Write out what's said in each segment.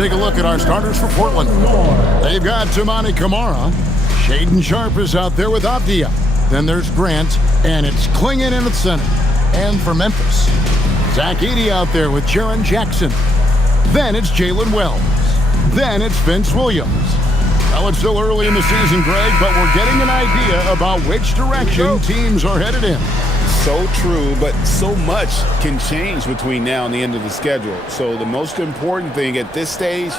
take a look at our starters for Portland. They've got Toumani Camara. Shaedon Sharpe is out there with Avdia. Then there's Grant, and it's Klingon in the center. And for Memphis, Zach Edey out there with Jaren Jackson. Then it's Jalen Wells. Then it's Vince Williams. Well, it's still early in the season, Greg, but we're getting an idea about which direction teams are headed in. So true, but so much can change between now and the end of the schedule. So the most important thing at this stage,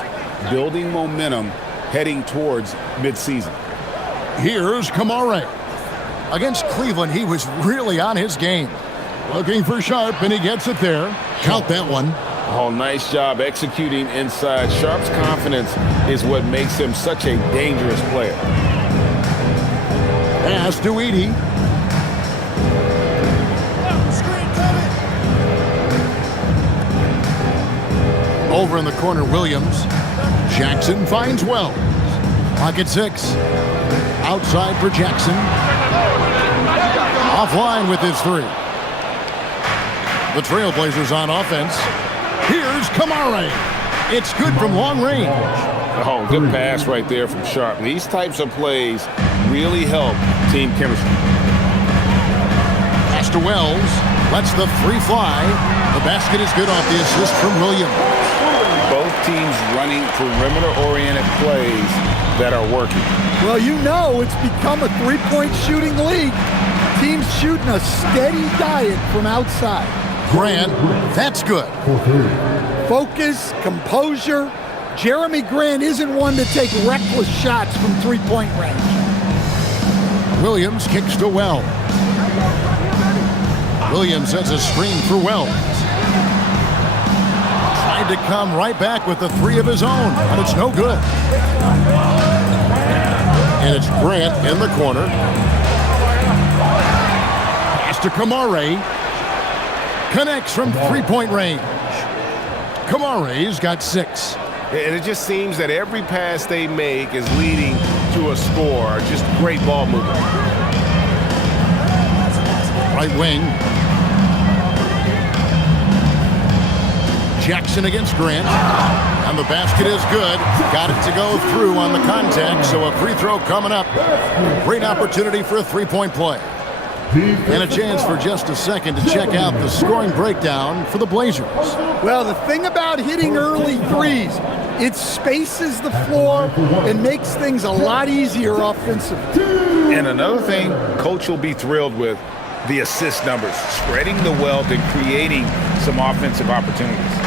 building momentum heading towards midseason. Here's Camara. Against Cleveland, he was really on his game. Looking for Sharpe, and he gets it there. Count that one. Oh, nice job executing inside. Sharpe's confidence is what makes him such a dangerous player. Pass to Edey. Over in the corner, Williams. Jackson finds Wells. Pocket 6. Outside for Jackson. Offline with his 3. The Trailblazers on offense. Here's Camara. It's good from long range. Oh, good pass right there from Sharpe. These types of plays really help team chemistry. Pass to Wells. Lets the 3 fly. The basket is good off the assist from Williams. Both teams running perimeter-oriented plays that are working. Well, you know it's become a three-point shooting league. Teams shooting a steady diet from outside. Grant, that's good. Focus, composure. Jeremy Grant isn't one to take reckless shots from three-point range. Williams kicks to Wells. Williams sends a screen for Wells. Tried to come right back with the 3 of his own, but it's no good. And it's Grant in the corner. Pass to Camara. Connects from three-point range. Camara's got 6. And it just seems that every pass they make is leading to a score. Just great ball movement. Right wing. Jackson against Grant. And the basket is good. Got it to go through on the contact, so a free throw coming up. Great opportunity for a three-point play. And a chance for just a second to check out the scoring breakdown for the Blazers. Well, the thing about hitting early threes, it spaces the floor and makes things a lot easier offensively. And another thing coach will be thrilled with, the assist numbers, spreading the wealth and creating some offensive opportunities.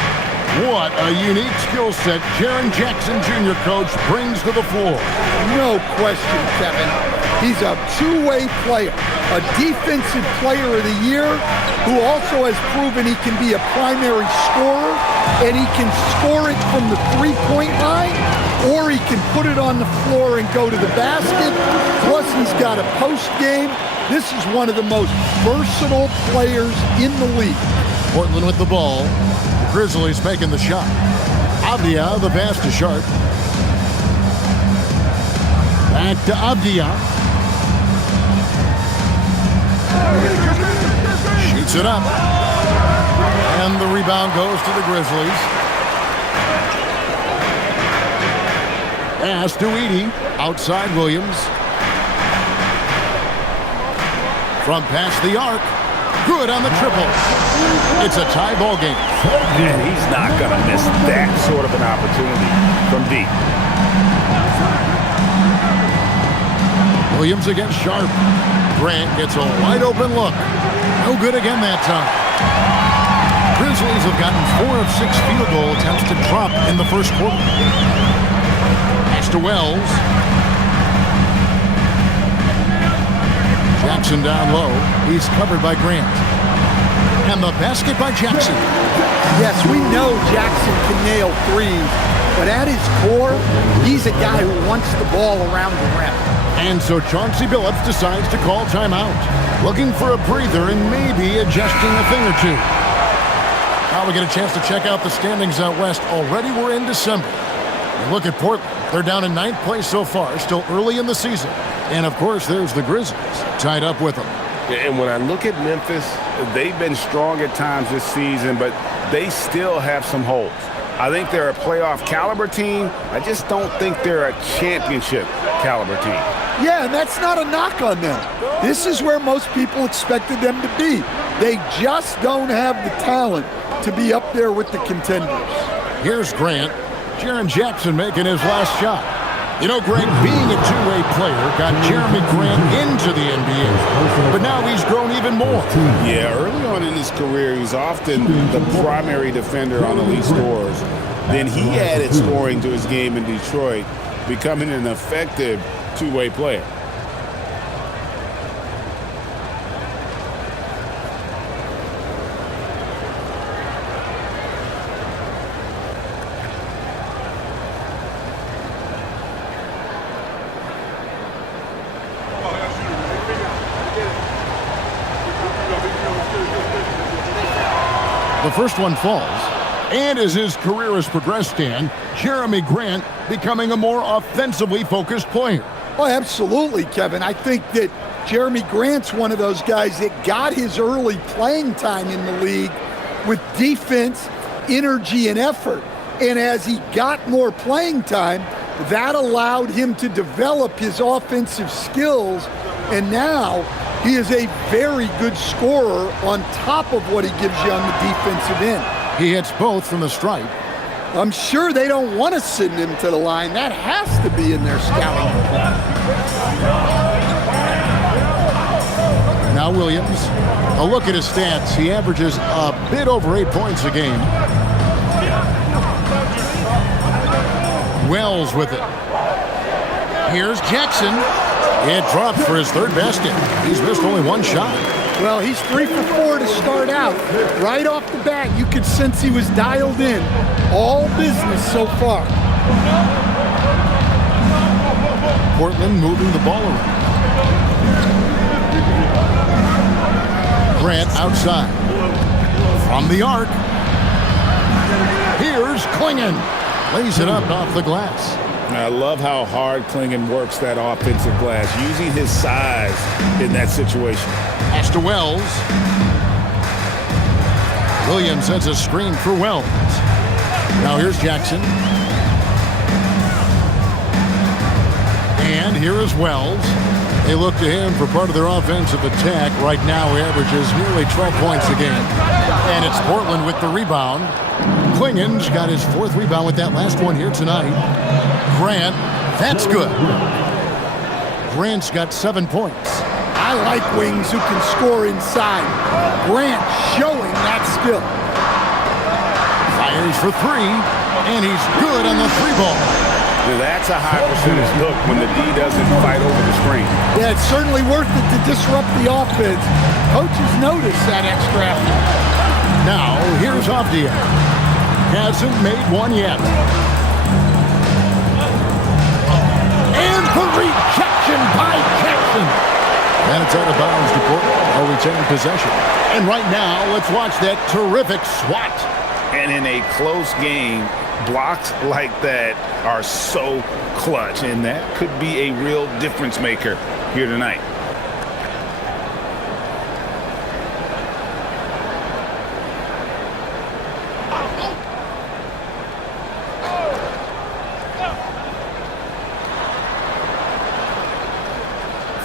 What a unique skill set Jaren Jackson Jr. coach brings to the floor. No question, Kevin. He's a two-way player, a defensive player of the year who also has proven he can be a primary scorer, and he can score it from the three-point line, or he can put it on the floor and go to the basket. Plus, he's got a post game. This is one of the most versatile players in the league. Portland with the ball. The Grizzlies making the shot. Avdia, the pass to Sharpe. Back to Avdia. Shoots it up. And the rebound goes to the Grizzlies. Pass to Edey. Outside Williams. From past the arc. Good on the triple. It's a tie ball game. And he's not going to miss that sort of an opportunity from deep. Williams against Sharpe. Grant gets a wide open look. No good again that time. Grizzlies have gotten 4 of 6 field goal attempts to drop in the first quarter. Pass to Wells. Jackson down low. He's covered by Grant. And the basket by Jackson. Yes, we know Jackson can nail threes, but at his core, he's a guy who wants the ball around the rim. And so Chauncey Billups decides to call timeout, looking for a breather and maybe adjusting a thing or two. Now we get a chance to check out the standings out west. Already we're in December. You look at Portland. They're down in 9th place so far, still early in the season. And, of course, there's the Grizzlies tied up with them. And when I look at Memphis, they've been strong at times this season, but they still have some holes. I think they're a playoff caliber team. I just don't think they're a championship caliber team. Yeah, and that's not a knock on them. This is where most people expected them to be. They just don't have the talent to be up there with the contenders. Here's Grant. Jaren Jackson making his last shot. You know, Greg, being a two-way player got Jeremy Grant into the NBA, but now he's grown even more. Yeah, early on in his career, he's often the primary defender on the lead scorers. Then he added scoring to his game in Detroit, becoming an effective two-way player. The first one falls. And as his career has progressed, Dan, Jeremy Grant becoming a more offensively focused player. Oh, absolutely, Kevin. I think that Jeremy Grant's one of those guys that got his early playing time in the league with defense, energy, and effort. And as he got more playing time, that allowed him to develop his offensive skills. And now he is a very good scorer on top of what he gives you on the defensive end. He hits both from the stripe. I'm sure they don't want to send him to the line. That has to be in their scouting report. Now Williams. A look at his stats. He averages a bit over 8 points a game. Wells with it. Here's Jackson. It dropped for his third basket. He's missed only one shot. Well, he's 3 for 4 to start out. Right off the bat, you could sense he was dialed in. All business so far. Portland moving the ball around. Grant outside. From the arc. Here's Klingon. Lays it up off the glass. I love how hard Klingon works that offensive glass, using his size in that situation. Pass to Wells. Williams sends a screen for Wells. Now here's Jackson. And here is Wells. They look to him for part of their offensive attack. Right now he averages nearly 12 points a game. And it's Portland with the rebound. Klingon's got his fourth rebound with that last one here tonight. Grant, that's good. Grant's got 7 points. I like wings who can score inside. Grant showing that skill. Fires for three, and he's good on the three ball. Now that's a high percentage look when the D doesn't fight over the screen. Yeah, it's certainly worth it to disrupt the offense. Coaches notice that extra effort. Now, here's Avdia. Hasn't made one yet. And the rejection by Jackson. And it's out of bounds to Portland. They'll retain possession. And right now, let's watch that terrific swat. And in a close game, blocks like that are so clutch. And that could be a real difference maker here tonight.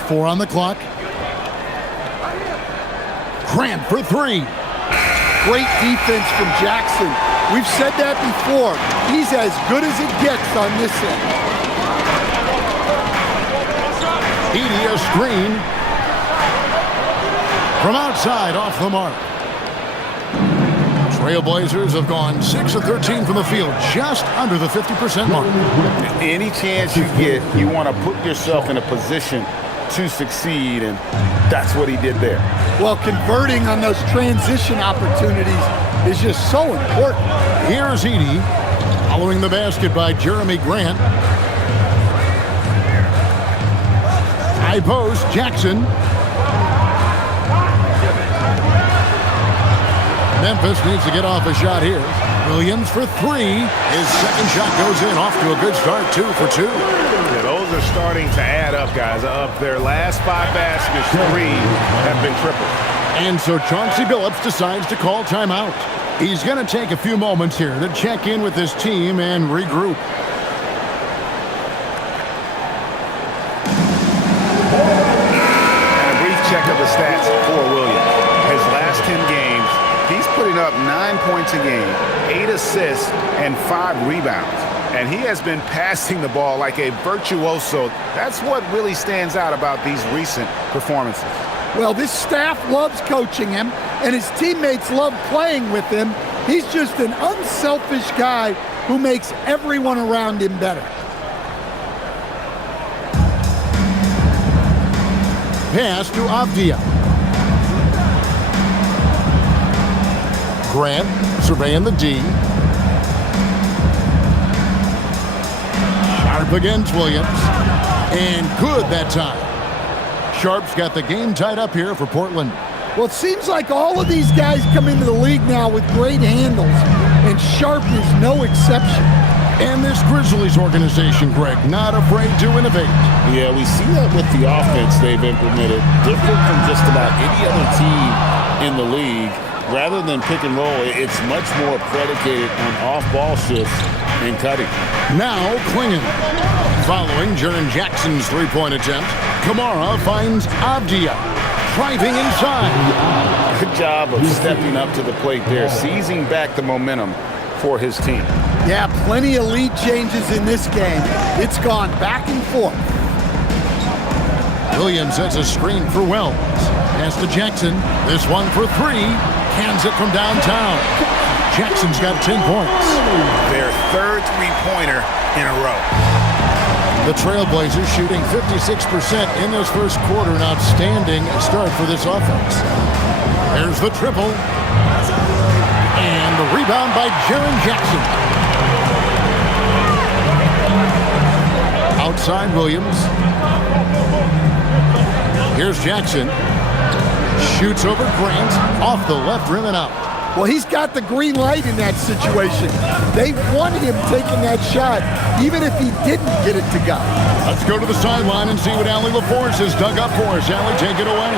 Four on the clock. Grant for three. Great defense from Jackson. We've said that before. He's as good as it gets on this end. Edey a screen. From outside, off the mark. Trailblazers have gone 6 of 13 from the field, just under the 50% mark. Any chance you get, you want to put yourself in a position to succeed, and that's what he did there. Well, converting on those transition opportunities is just so important. Here's Edey, following the basket by Jeremy Grant. High post, Jackson. Memphis needs to get off a shot here. Williams for three. His second shot goes in, off to a good start, 2 for 2. Yeah, those are starting to add up, guys. Of their last 5 baskets, 3 have been tripled. And so Chauncey Billups decides to call timeout. He's going to take a few moments here to check in with his team and regroup. And a brief check of the stats for Williams. His last 10 games, he's putting up 9 points a game, 8 assists, and 5 rebounds. And he has been passing the ball like a virtuoso. That's what really stands out about these recent performances. Well, this staff loves coaching him, and his teammates love playing with him. He's just an unselfish guy who makes everyone around him better. Pass to Avdia. Grant surveying the D. Sharp against Williams. And good that time. Sharp's got the game tied up here for Portland. Well, it seems like all of these guys come into the league now with great handles, and Sharp is no exception. And this Grizzlies organization, Greg, not afraid to innovate. Yeah, we see that with the offense they've implemented, different from just about any other team in the league. Rather than pick and roll, it's much more predicated on off-ball shifts and cutting. Now Klingon. Following Jaren Jackson's three-point attempt, Kamara finds Avdia, driving inside. Good job of stepping up to the plate there, seizing back the momentum for his team. Yeah, plenty of lead changes in this game. It's gone back and forth. Williams sets a screen for Wells. Pass to Jackson. This one for three. Cans it from downtown. Jackson's got 10 points. Their third three-pointer in a row. The Trailblazers shooting 56% in this first quarter. An outstanding start for this offense. There's the triple. And the rebound by Jaren Jackson. Outside Williams. Here's Jackson. Shoots over Grant. Off the left rim and out. Well, he's got the green light in that situation. They want him taking that shot, even if he didn't get it to go. Let's go to the sideline and see what Allie LaForce has dug up for us. Allie, take it away.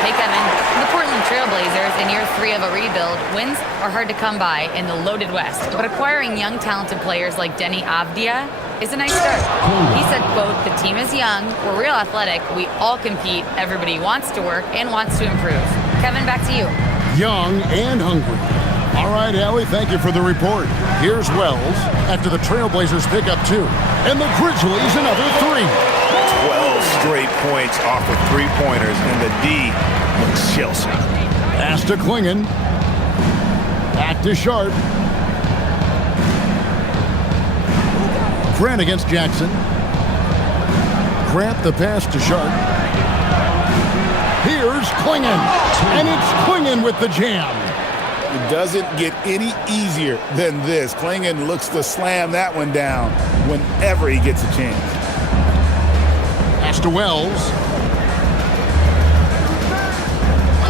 Hey, Kevin. The Portland Trailblazers, in year 3 of a rebuild, wins are hard to come by in the loaded West. But acquiring young, talented players like Denny Avdia is a nice start. He said, quote, "The team is young, we're real athletic, we all compete, everybody wants to work and wants to improve." Kevin, back to you. Young and hungry. All right, Allie, thank you for the report. Here's Wells after the Trailblazers pick up 2. And the Grizzlies another 3. 12 straight points off of three-pointers, and the D looks Chelsea. Pass to Klingon. Back to Sharp. Grant against Jackson. Grant the pass to Sharp. Here's Klingon. And it's Klingon with the jam. It doesn't get any easier than this. Klingon looks to slam that one down whenever he gets a chance. Pass to Wells.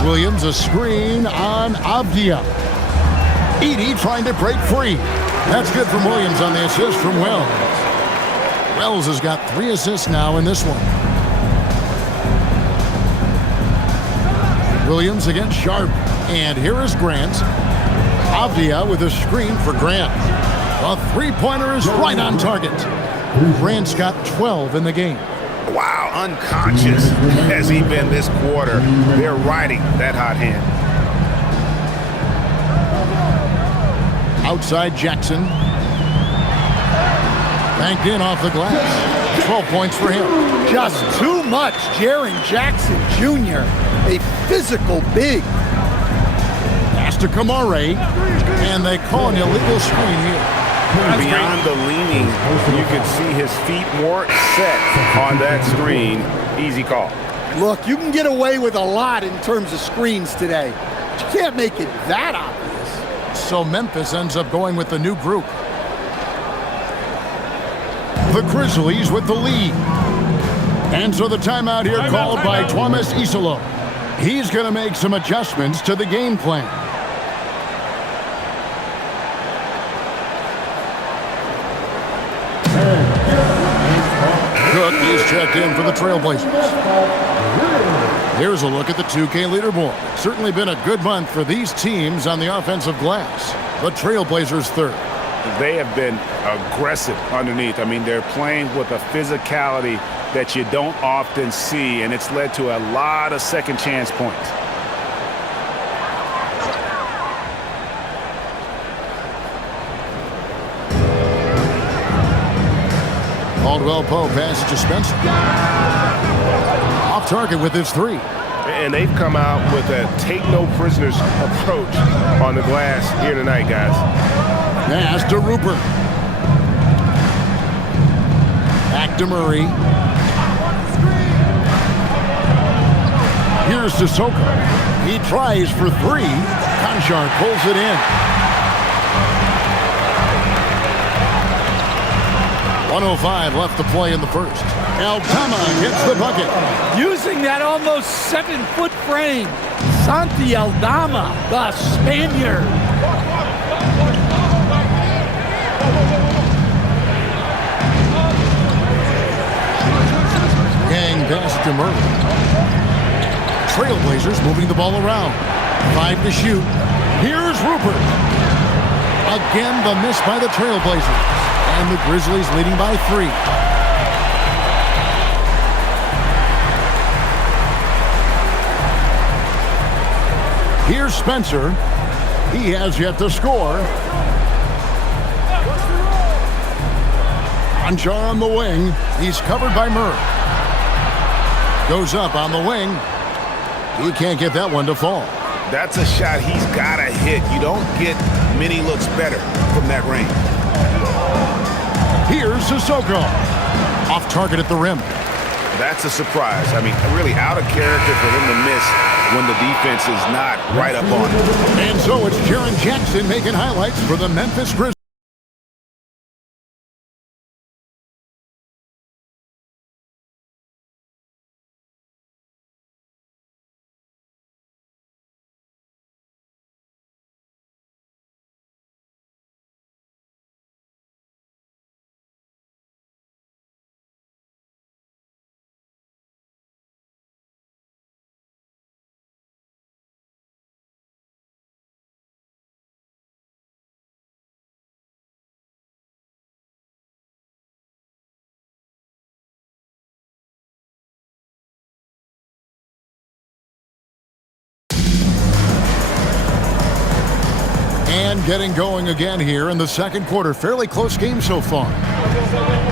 Williams a screen on Avdia. Edey trying to break free. That's good from Williams on the assist from Wells. Wells has got 3 assists now in this one. Williams against Sharp. And here is Grant. Avdia with a screen for Grant. A three-pointer is right on target. Grant's got 12 in the game. Wow, unconscious has he been this quarter. They're riding that hot hand. Outside Jackson. Banked in off the glass. 12 points for him. Just too much. Jaren Jackson Jr., a physical big. Pass to Kamara. And they call an illegal screen here. Beyond the leaning, you can see his feet more set on that screen. Easy call. Look, you can get away with a lot in terms of screens today. But you can't make it that obvious. So Memphis ends up going with the new group. The Grizzlies with the lead. And so the timeout here called by Thomas Isolo. He's going to make some adjustments to the game plan. Cook is checked in for the Trailblazers. Here's a look at the 2K leaderboard. Certainly been a good month for these teams on the offensive glass. The Trailblazers third. They have been aggressive underneath. I mean, they're playing with a physicality that you don't often see, and it's led to a lot of second chance points. Caldwell Pope passes to Spencer. Off target with his three. And they've come out with a take-no-prisoners approach on the glass here tonight, guys. Pass to Rupert. Back to Murray. Here's Sissoko. He tries for three. Conchar pulls it in. 1:05 left to play in the first. Aldama hits the bucket. Using that almost 7-foot frame, Santi Aldama, the Spaniard. Gang pass to Murray. Trailblazers moving the ball around. 5 to shoot. Here's Rupert. Again, the miss by the Trailblazers. And the Grizzlies leading by 3. Here's Spencer. He has yet to score. Conchar on the wing. He's covered by Murray. Goes up on the wing. He can't get that one to fall. That's a shot he's got to hit. You don't get many looks better from that range. Here's Sissoko. Off target at the rim. That's a surprise. I mean, really out of character for him to miss when the defense is not right up on him. And so it's Jaren Jackson making highlights for the Memphis Grizzlies. And getting going again here in the second quarter. Fairly close game so far.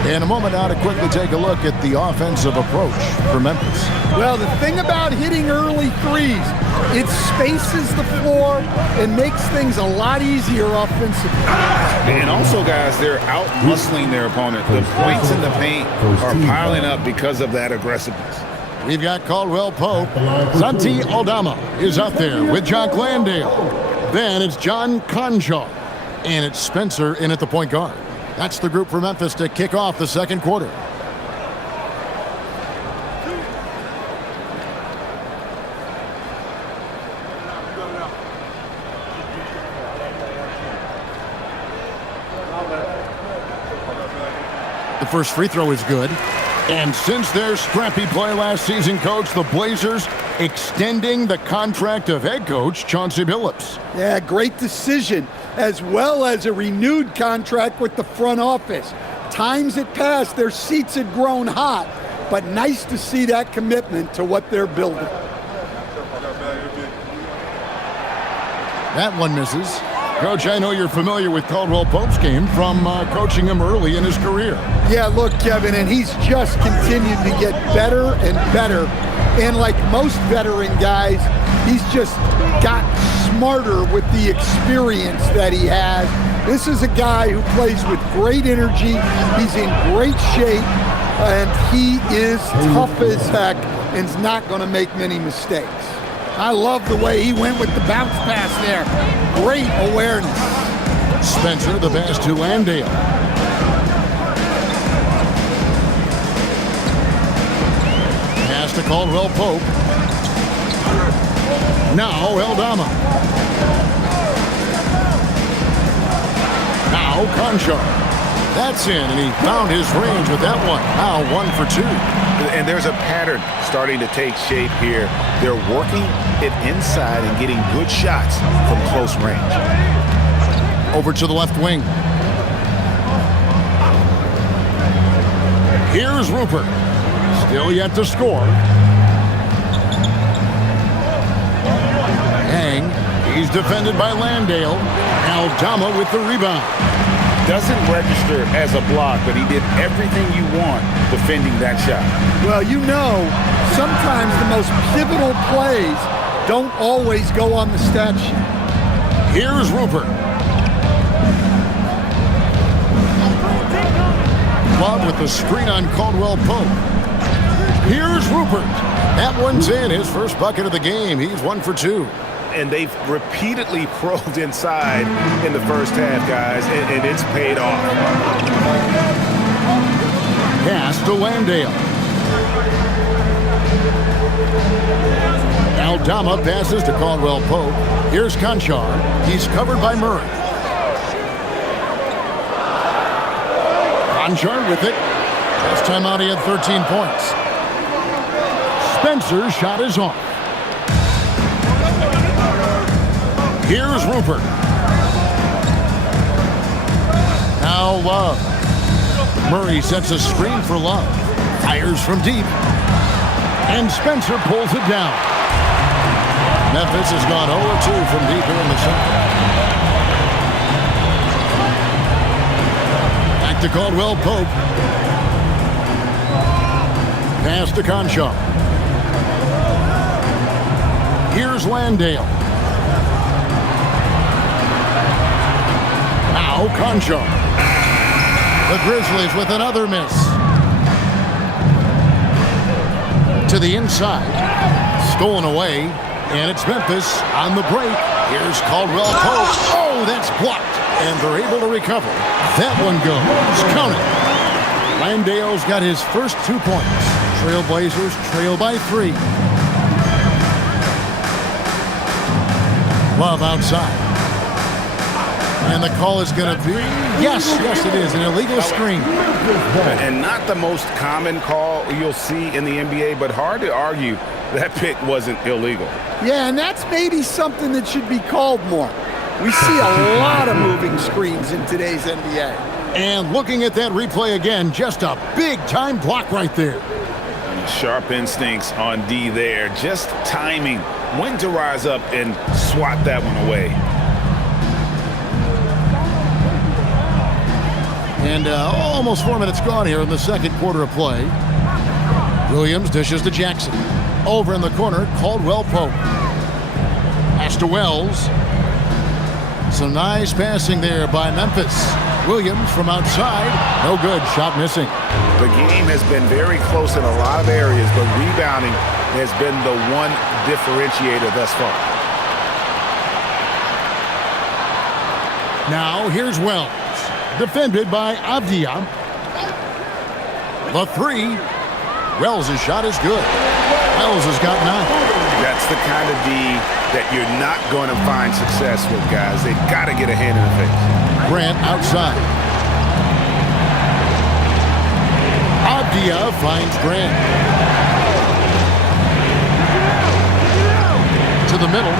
In a moment now to quickly take a look at the offensive approach for Memphis. Well, the thing about hitting early threes, it spaces the floor and makes things a lot easier offensively. And also, guys, they're out-muscling their opponent. The points in the paint are piling up because of that aggressiveness. We've got Caldwell Pope. Santi Aldama is out there with Jock Landale. Then it's John Conchar. And it's Spencer in at the point guard. That's the group for Memphis to kick off the second quarter. The first free throw is good. And since their scrappy play last season, Coach, the Blazers extending the contract of head coach Chauncey Billups. Yeah, great decision, as well as a renewed contract with the front office. Times had passed, their seats had grown hot, but nice to see that commitment to what they're building. That one misses. Coach, I know you're familiar with Caldwell Pope's game from coaching him early in his career. Yeah, look, Kevin, and he's just continued to get better and better. And like most veteran guys, he's just got smarter with the experience that he has. This is a guy who plays with great energy. He's in great shape, and he is tough as heck and is not going to make many mistakes. I love the way he went with the bounce pass there. Great awareness. Spencer, the pass to Landale. Pass to Caldwell Pope. Now Aldama. Now Conchar. That's in, and he found his range with that one. Now 1 for 2. And there's a pattern starting to take shape here. They're working it inside and getting good shots from close range. Over to the left wing. Here's Rupert. Still yet to score. Hang. He's defended by Landale. Aldama with the rebound. Doesn't register as a block, but he did everything you want defending that shot. Well, you know, sometimes the most pivotal plays don't always go on the stat sheet. Here's Rupert. Club with the screen on Caldwell Pope. Here's Rupert. That one's in. His first bucket of the game. He's 1 for 2. And they've repeatedly probed inside in the first half, guys, and it's paid off. Pass to Landale. Aldama passes to Caldwell Pope. Here's Conchar. He's covered by Murray. Conchar with it. Last time out he had 13 points. Spencer's shot is off. Here's Rupert. Now Love. Murray sets a screen for Love. Fires from deep. And Spencer pulls it down. Memphis has gone 0-2 from deep here in the second. Back to Caldwell Pope. Pass to Conchar. Here's Landale. Now Conchar. The Grizzlies with another miss. To the inside. Stolen away. And it's Memphis on the break. Here's Caldwell Pope. Oh, that's blocked. And they're able to recover. That one goes. Count it. Landale's got his first 2 points. Trailblazers trail by 3. Love outside. And the call is going to be, yes, it is, an illegal screen. And not the most common call you'll see in the NBA, but hard to argue that pick wasn't illegal. Yeah, and that's maybe something that should be called more. We see a lot of moving screens in today's NBA. And looking at that replay again, just a big-time block right there. Sharp instincts on D there. Just timing when to rise up and swat that one away. And almost 4 minutes gone here in the second quarter of play. Williams dishes to Jackson. Over in the corner, Caldwell Pope. Pass to Wells. Some nice passing there by Memphis. Williams from outside. No good. Shot missing. The game has been very close in a lot of areas, but rebounding has been the one differentiator thus far. Now here's Wells. Defended by Avdia. The 3. Wells' shot is good. Wells has got 9. That's the kind of D that you're not going to find success with, guys. They've got to get a hand in the face. Grant outside. Avdia finds Grant. To the middle.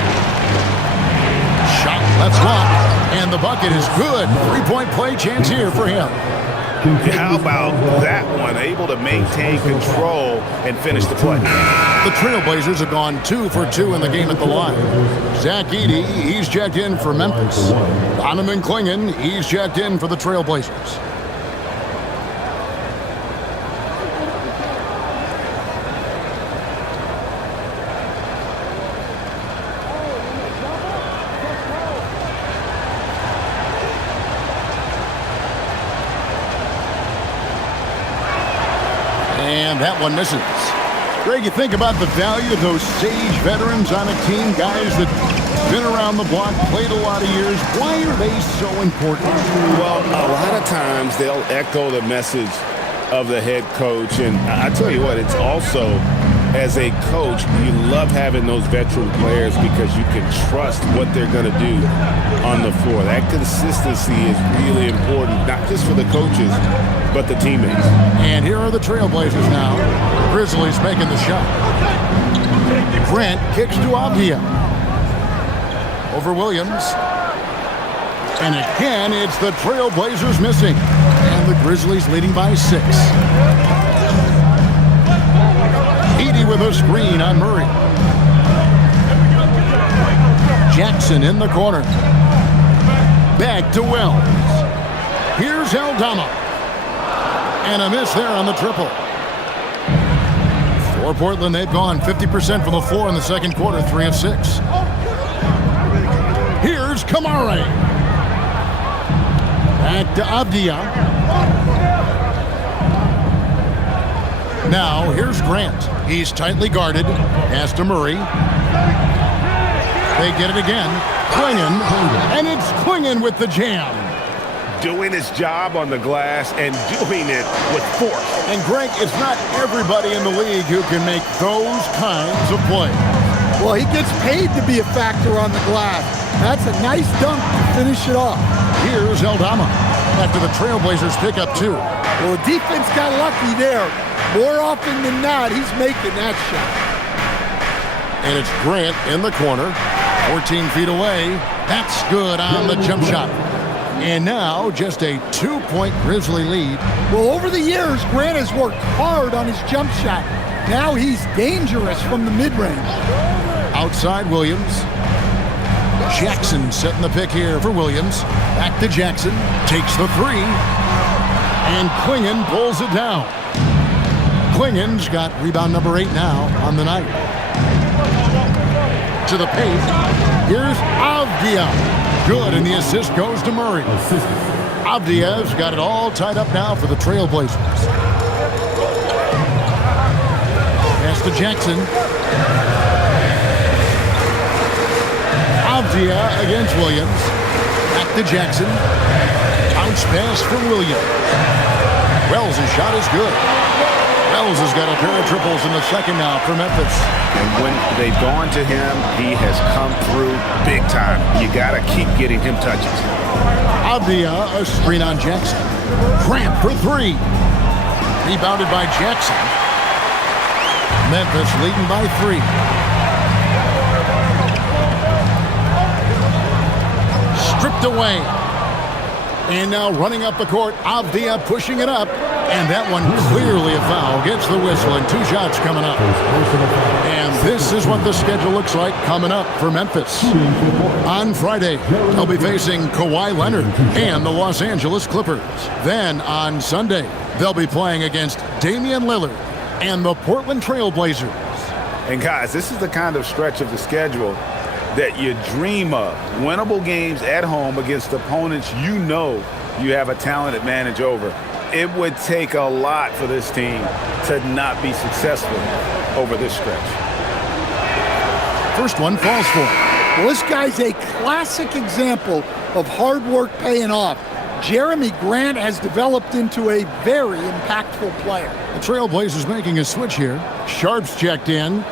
Shot left slot. And the bucket is good. 3-point play chance here for him. How about that one? Able to maintain control and finish the play. The Trailblazers have gone 2 for 2 in the game at the line. Zach Edey, he's checked in for Memphis. Donovan Clingan, he's checked in for the Trailblazers. And that one misses. Greg, you think about the value of those sage veterans on a team, guys that been around the block, played a lot of years. Why are they so important? Well, a lot of times they'll echo the message of the head coach. And I tell you what, it's also as a coach, you love having those veteran players because you can trust what they're going to do on the floor. That consistency is really important, not just for the coaches, but the teammates. And here are the Trailblazers now. Grizzlies making the shot. Grant kicks to Avdia. Over Williams. And again, it's the Trailblazers missing. And the Grizzlies leading by 6. Edie with a screen on Murray. Jackson in the corner. Back to Wells. Here's Aldama. And a miss there on the triple. For Portland, they've gone 50% from the floor in the second quarter, 3 of 6. Here's Kamari. Back to Avdia. Now, here's Grant. He's tightly guarded. Pass to Murray. They get it again. Klingon. And it's Klingon with the jam. Doing his job on the glass and doing it with force. And Greg, it's not everybody in the league who can make those kinds of plays. Well, he gets paid to be a factor on the glass. That's a nice dunk to finish it off. Here's Aldama after the Trailblazers pick up 2. Well, the defense got lucky there. More often than not, he's making that shot. And it's Grant in the corner, 14 feet away. That's good on the jump shot. And now just a 2-point Grizzly lead. Well, over the years, Grant has worked hard on his jump shot. Now he's dangerous from the mid-range. Outside Williams. Jackson setting the pick here for Williams. Back to Jackson. Takes the 3. And Klingon pulls it down. Klingon's got rebound number 8 now on the night. To the paint. Here's Avdia. Good, and the assist goes to Murray. Avdia's got it all tied up now for the Trailblazers. Pass to Jackson. Avdia against Williams. Back to Jackson. Bounce pass for Williams. Wells' shot is good. Wells has got a pair of triples in the second now for Memphis. And when they've gone to him, he has come through big time. You got to keep getting him touches. Avdia, a screen on Jackson. Grant for 3. Rebounded by Jackson. Memphis leading by 3. Stripped away. And now running up the court, Avdia pushing it up. And that one clearly a foul. Gets the whistle and 2 shots coming up. And this is what the schedule looks like coming up for Memphis. On Friday, they'll be facing Kawhi Leonard and the Los Angeles Clippers. Then on Sunday, they'll be playing against Damian Lillard and the Portland Trailblazers. And guys, this is the kind of stretch of the schedule that you dream of. Winnable games at home against opponents you know you have a talented advantage over. It would take a lot for this team to not be successful over this stretch. First one falls for him. Well, this guy's a classic example of hard work paying off. Jeremy Grant has developed into a very impactful player. The Trailblazers making a switch here. Sharp's checked in.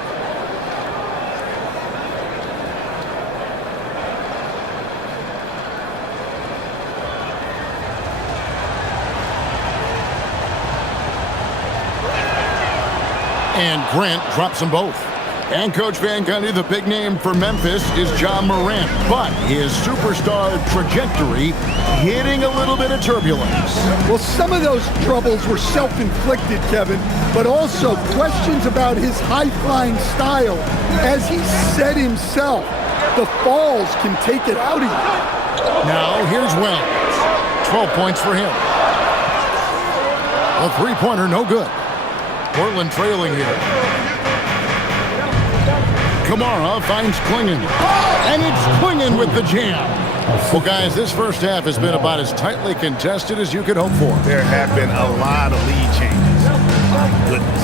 And Grant drops them both. And Coach Van Gundy, the big name for Memphis is John Morant. But his superstar trajectory hitting a little bit of turbulence. Well, some of those troubles were self-inflicted, Kevin, but also questions about his high-flying style. As he said himself, the falls can take it out of you. Now here's Wells. 12 points for him. A three-pointer, no good. Portland trailing here. Kamara finds Klingon. And it's Klingon with the jam. Well, guys, this first half has been about as tightly contested as you could hope for. There have been a lot of lead changes. My goodness.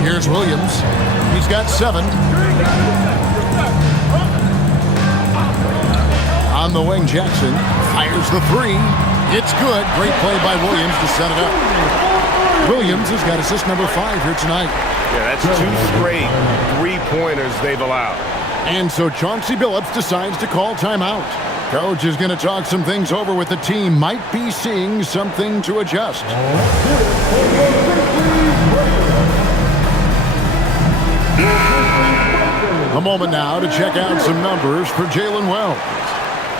Here's Williams. He's got 7. On the wing, Jackson fires the 3. It's good. Great play by Williams to set it up. Williams has got assist number 5 here tonight. Yeah, that's 2 straight three-pointers they've allowed. And so Chauncey Billups decides to call timeout. Coach is going to talk some things over with the team. Might be seeing something to adjust. A moment now to check out some numbers for Jalen Wells.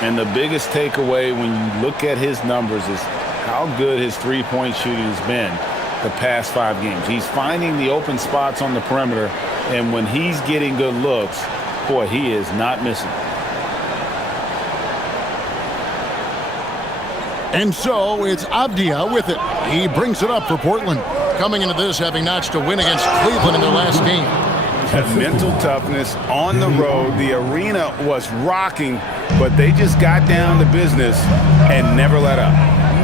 And the biggest takeaway when you look at his numbers is how good his three-point shooting has been the past 5 games. He's finding the open spots on the perimeter, and when he's getting good looks, boy, he is not missing. And so it's Avdia with it. He brings it up for Portland. Coming into this having notched a win against Cleveland in their last game. Mental toughness on the road. The arena was rocking, but they just got down to business and never let up.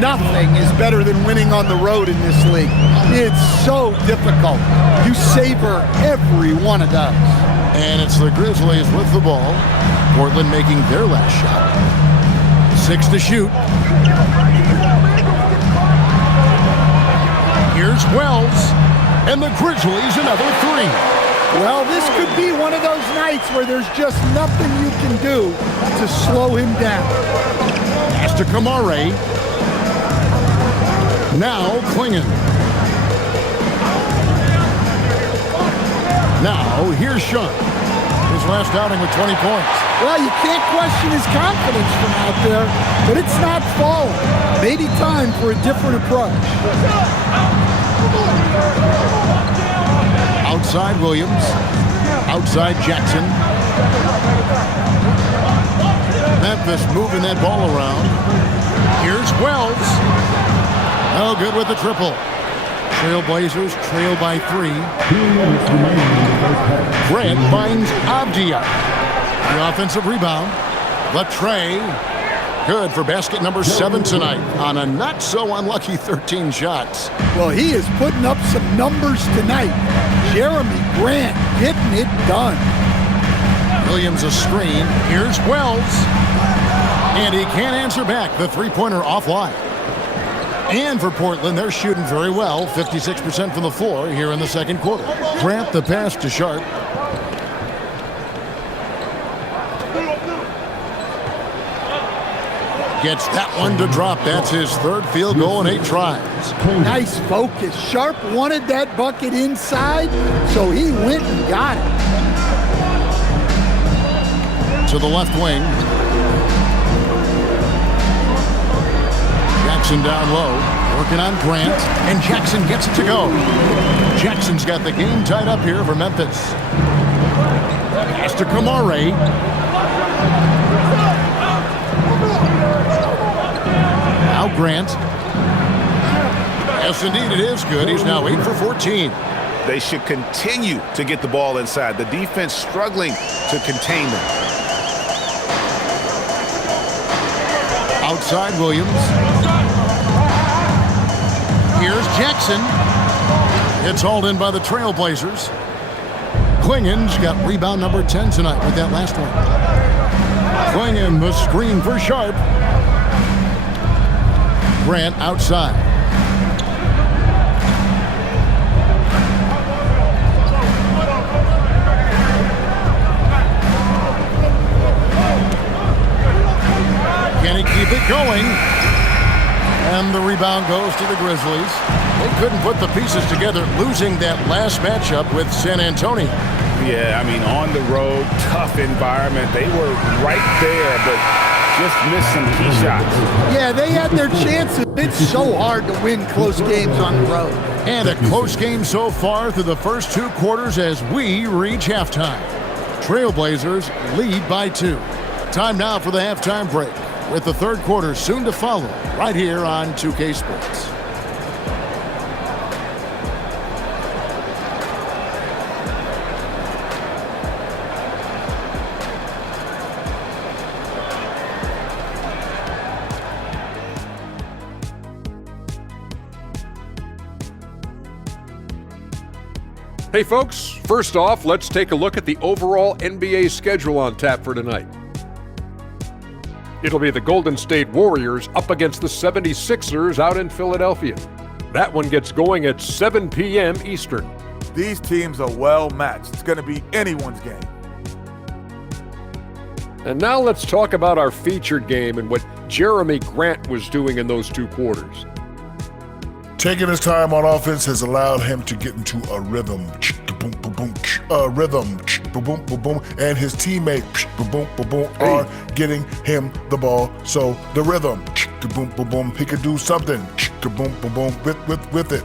Nothing is better than winning on the road in this league. It's so difficult. You savor every one of those. And it's the Grizzlies with the ball. Portland making their last shot. 6 to shoot. Here's Wells. And the Grizzlies another 3. Well, this could be one of those nights where there's just nothing you can do to slow him down. Pass to Kamare. Now Klingon. Now here's Sean. His last outing with 20 points. Well, you can't question his confidence from out there, but it's not falling. Maybe time for a different approach. Outside Williams. Outside Jackson. Memphis moving that ball around. Here's Wells. No good with the triple. Trailblazers trail by 3. Grant finds Avdia. The offensive rebound. Latre. Good for basket number 7 tonight on a not so unlucky 13 shots. Well, he is putting up some numbers tonight. Jeremy Grant getting it done. Williams a screen. Here's Wells. And he can't answer back. The three-pointer offline. And for Portland, they're shooting very well. 56% from the floor here in the second quarter. Grant the pass to Sharp. Gets that one to drop. That's his 3rd field goal in 8 tries. Nice focus. Sharp wanted that bucket inside, so he went and got it. To the left wing. Jackson down low. Working on Grant. And Jackson gets it to go. Jackson's got the game tied up here for Memphis. Pass to Kamare. Now Grant. Yes, indeed, it is good. He's now 8 for 14. They should continue to get the ball inside. The defense struggling to contain them. Outside Williams. Here's Jackson. It's hauled in by the Trailblazers. Klingon's got rebound number 10 tonight with that last one. Klingon the screen for Sharp. Grant outside. Can he keep it going? And the rebound goes to the Grizzlies. They couldn't put the pieces together, losing that last matchup with San Antonio. Yeah, I mean, on the road, tough environment. They were right there, but just missed some key shots. Yeah, they had their chances. It's so hard to win close games on the road. And a close game so far through the first 2 quarters as we reach halftime. Trailblazers lead by 2. Time now for the halftime break, with the 3rd quarter soon to follow right here on 2K Sports. Hey folks, first off, let's take a look at the overall NBA schedule on tap for tonight. It'll be the Golden State Warriors up against the 76ers out in Philadelphia. That one gets going at 7 p.m. Eastern. These teams are well matched. It's going to be anyone's game. And now let's talk about our featured game and what Jeremy Grant was doing in those 2 quarters. Taking his time on offense has allowed him to get into a rhythm, and his teammate are getting him the ball. So the rhythm, he could do something with it.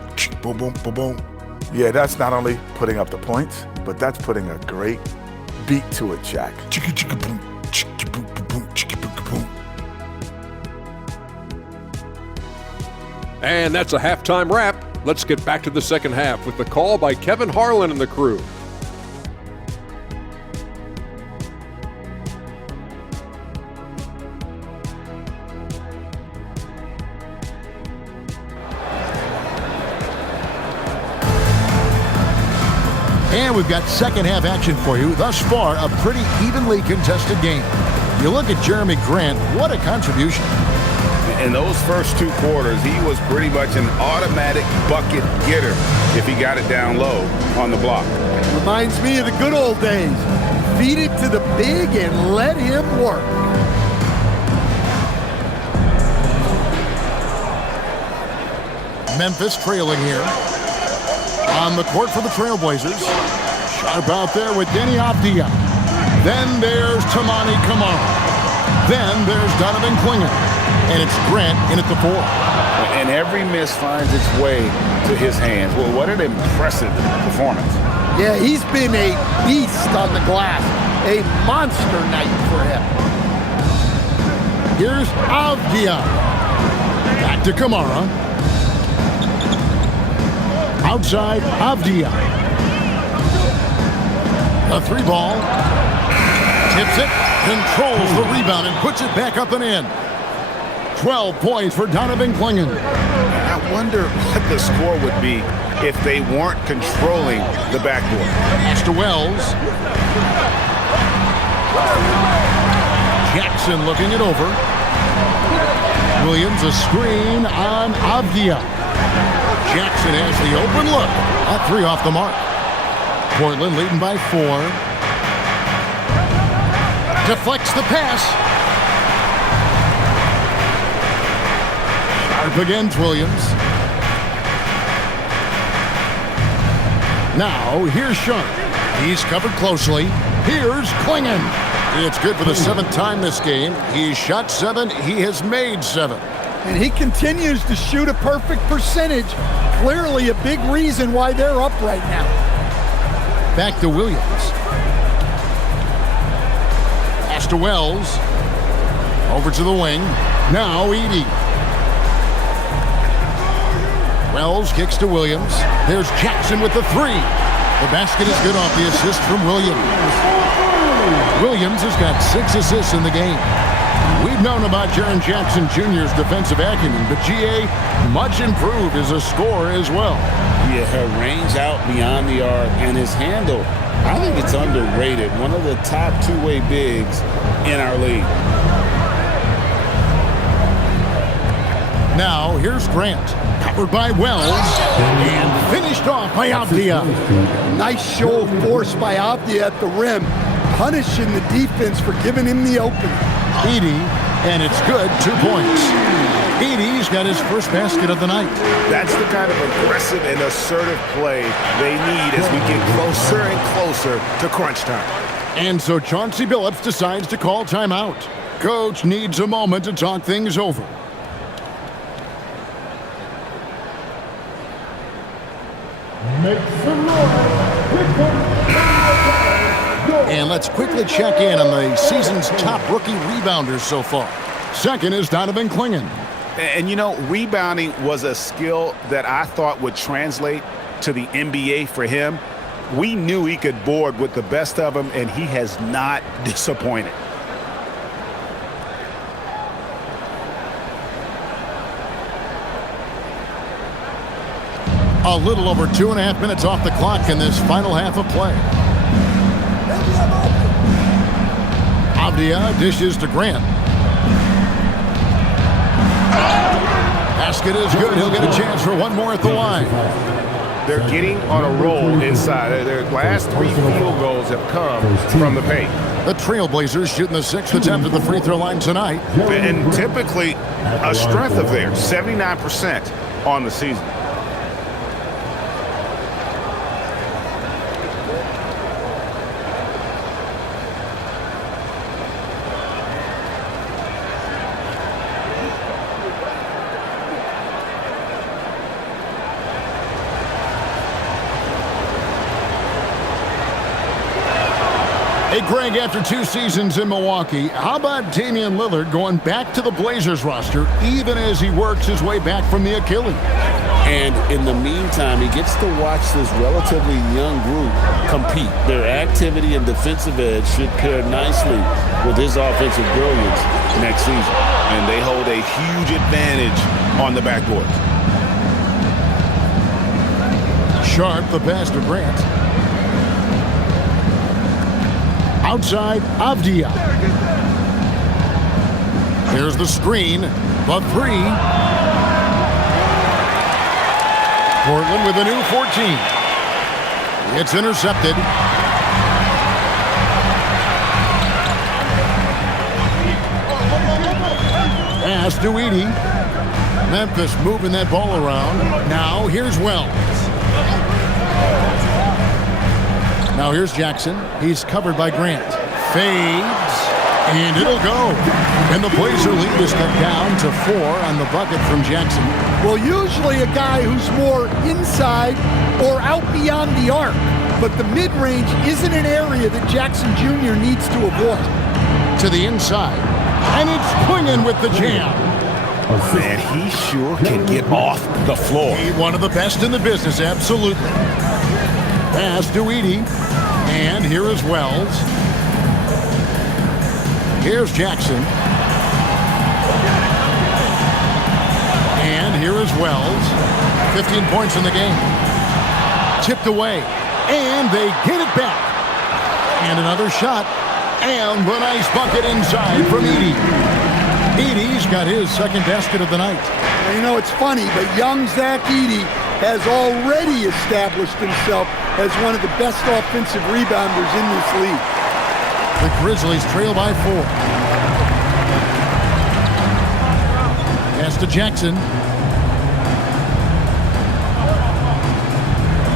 Yeah, that's not only putting up the points, but that's putting a great beat to it, Shaq. And that's a halftime wrap. Let's get back to the second half with the call by Kevin Harlan and the crew. And we've got second half action for you. Thus far, a pretty evenly contested game. You look at Jeremy Grant, what a contribution. In those first 2 quarters, he was pretty much an automatic bucket getter if he got it down low on the block. Reminds me of the good old days. Feed it to the big and let him work. Memphis trailing here. On the court for the Trailblazers. Sharp out there with Denny Avdia. Then there's Toumani Camara. Then there's Donovan Clingan. And it's Grant in at the 4. And every miss finds its way to his hands. Well, what an impressive performance. Yeah, he's been a beast on the glass. A monster night for him. Here's Avdia. Back to Camara. Outside Avdia. A 3-ball. Tips it. Controls the rebound and puts it back up and in. 12 points for Donovan Clingan. I wonder what the score would be if they weren't controlling the backboard. Pass to Wells. Jackson looking it over. Williams a screen on Avdia. Jackson has the open look. A 3 off the mark. Portland leading by 4. Deflects the pass. Sharp against Williams. Now, here's Sharp. He's covered closely. Here's Clingan. It's good for the 7th time this game. He's shot 7. He has made 7. And he continues to shoot a perfect percentage. Clearly a big reason why they're up right now. Back to Williams. Pass to Wells. Over to the wing. Now Edey. Wells kicks to Williams. There's Jackson with the 3. The basket is good off the assist from Williams. Williams has got 6 assists in the game. We've known about Jaren Jackson Jr.'s defensive acumen, but GA much improved as a scorer as well. Yeah, her range out beyond the arc and his handle, I think it's underrated. One of the top 2-way bigs in our league. Now, here's Grant. Covered by Wells and finished off by Avdia. Nice show of force by Avdia at the rim, punishing the defense for giving him the opening. Edey, and it's good, 2 points. Edey's got his first basket of the night. That's the kind of aggressive and assertive play they need as we get closer and closer to crunch time. And so Chauncey Billups decides to call timeout. Coach needs a moment to talk things over. Make some noise. And let's quickly check in on the season's top rookie rebounders so far. Second is Donovan Clingan. And you know, rebounding was a skill that I thought would translate to the NBA for him. We knew he could board with the best of them, and he has not disappointed. A little over 2.5 minutes off the clock in this final half of play. Avdia dishes to Grant. Basket is good. He'll get a chance for one more at the line. They're getting on a roll inside. Their last 3 field goals have come from the paint. The Trailblazers shooting the 6th attempt at the free throw line tonight. And typically a strength of theirs, 79% on the season. Hey, Greg, after 2 seasons in Milwaukee, how about Damian Lillard going back to the Blazers roster even as he works his way back from the Achilles? And in the meantime, he gets to watch this relatively young group compete. Their activity and defensive edge should pair nicely with his offensive brilliance next season. And they hold a huge advantage on the backboard. Sharp, the pass to Grant. Outside, Avdia. Here's the screen. The 3. Portland with a new 14. It's intercepted. Pass to Edey. Memphis moving that ball around. Now here's Wells. Now here's Jackson. He's covered by Grant. Fades. And it'll go. And the Blazer lead is cut down to 4 on the bucket from Jackson. Well, usually a guy who's more inside or out beyond the arc. But the mid-range isn't an area that Jackson Jr. needs to avoid. To the inside. And it's Quingen with the jam. Man, he sure can get off the floor. One of the best in the business, absolutely. Pass to Edey. And here is Wells. Here's Jackson. And here is Wells. 15 points in the game. Tipped away. And they get it back. And another shot. And the nice bucket inside from Edey. Edey's got his second basket of the night. You know, it's funny, but young Zach Edey has already established himself as one of the best offensive rebounders in this league. The Grizzlies trail by 4. Pass to Jackson.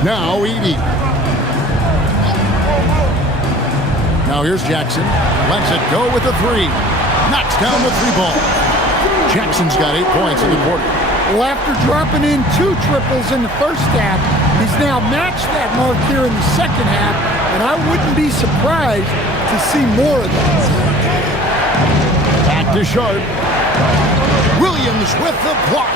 Now Edey. Now here's Jackson. Lets it go with the 3. Knocks down the 3 ball. Jackson's got 8 points in the quarter. Well, after dropping in 2 triples in the first half, he's now matched that mark here in the second half, and I wouldn't be surprised to see more of that. Back to Sharp. Williams with the block.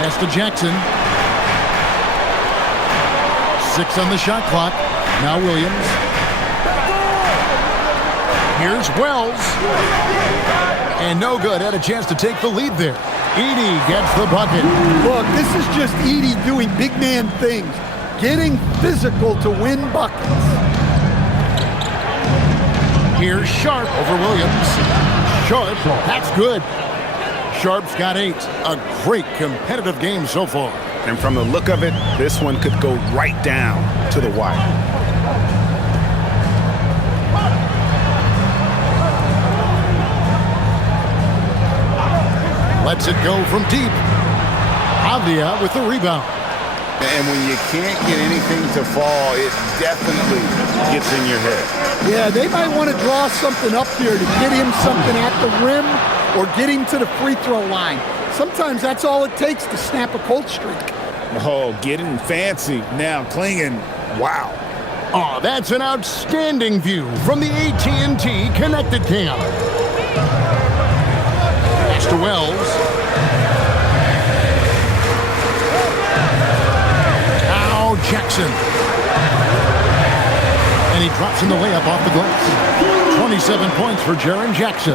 Pass to Jackson. 6 on the shot clock. Now Williams. Here's Wells. And no good. Had a chance to take the lead there. Edey gets the bucket. Look, this is just Edey doing big man things. Getting physical to win buckets. Here's Sharp over Williams. Sharp, that's good. Sharp's got 8. A great competitive game so far. And from the look of it, this one could go right down to the wire. Lets it go from deep. Avdia with the rebound. And when you can't get anything to fall, it definitely gets in your head. Yeah, they might want to draw something up here to get him something at the rim or get him to the free throw line. Sometimes that's all it takes to snap a cold streak. Oh, getting fancy. Now Quingen. Wow. Oh, that's an outstanding view from the AT&T Connected Cam. Pass to Wells. Now Jackson. And he drops in the layup off the glass. 27 points for Jaren Jackson.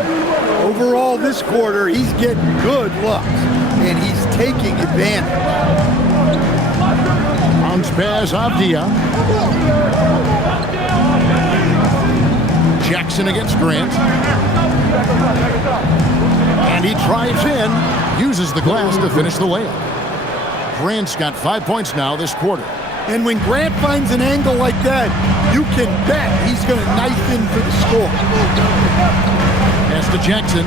Overall, this quarter, he's getting good looks, and he's taking advantage. Bounce pass, Avdia. Jackson against Grant. And he drives in, uses the glass to finish the layup. Grant's got 5 points now this quarter. And when Grant finds an angle like that, you can bet he's going to knife in for the score. Pass to Jackson.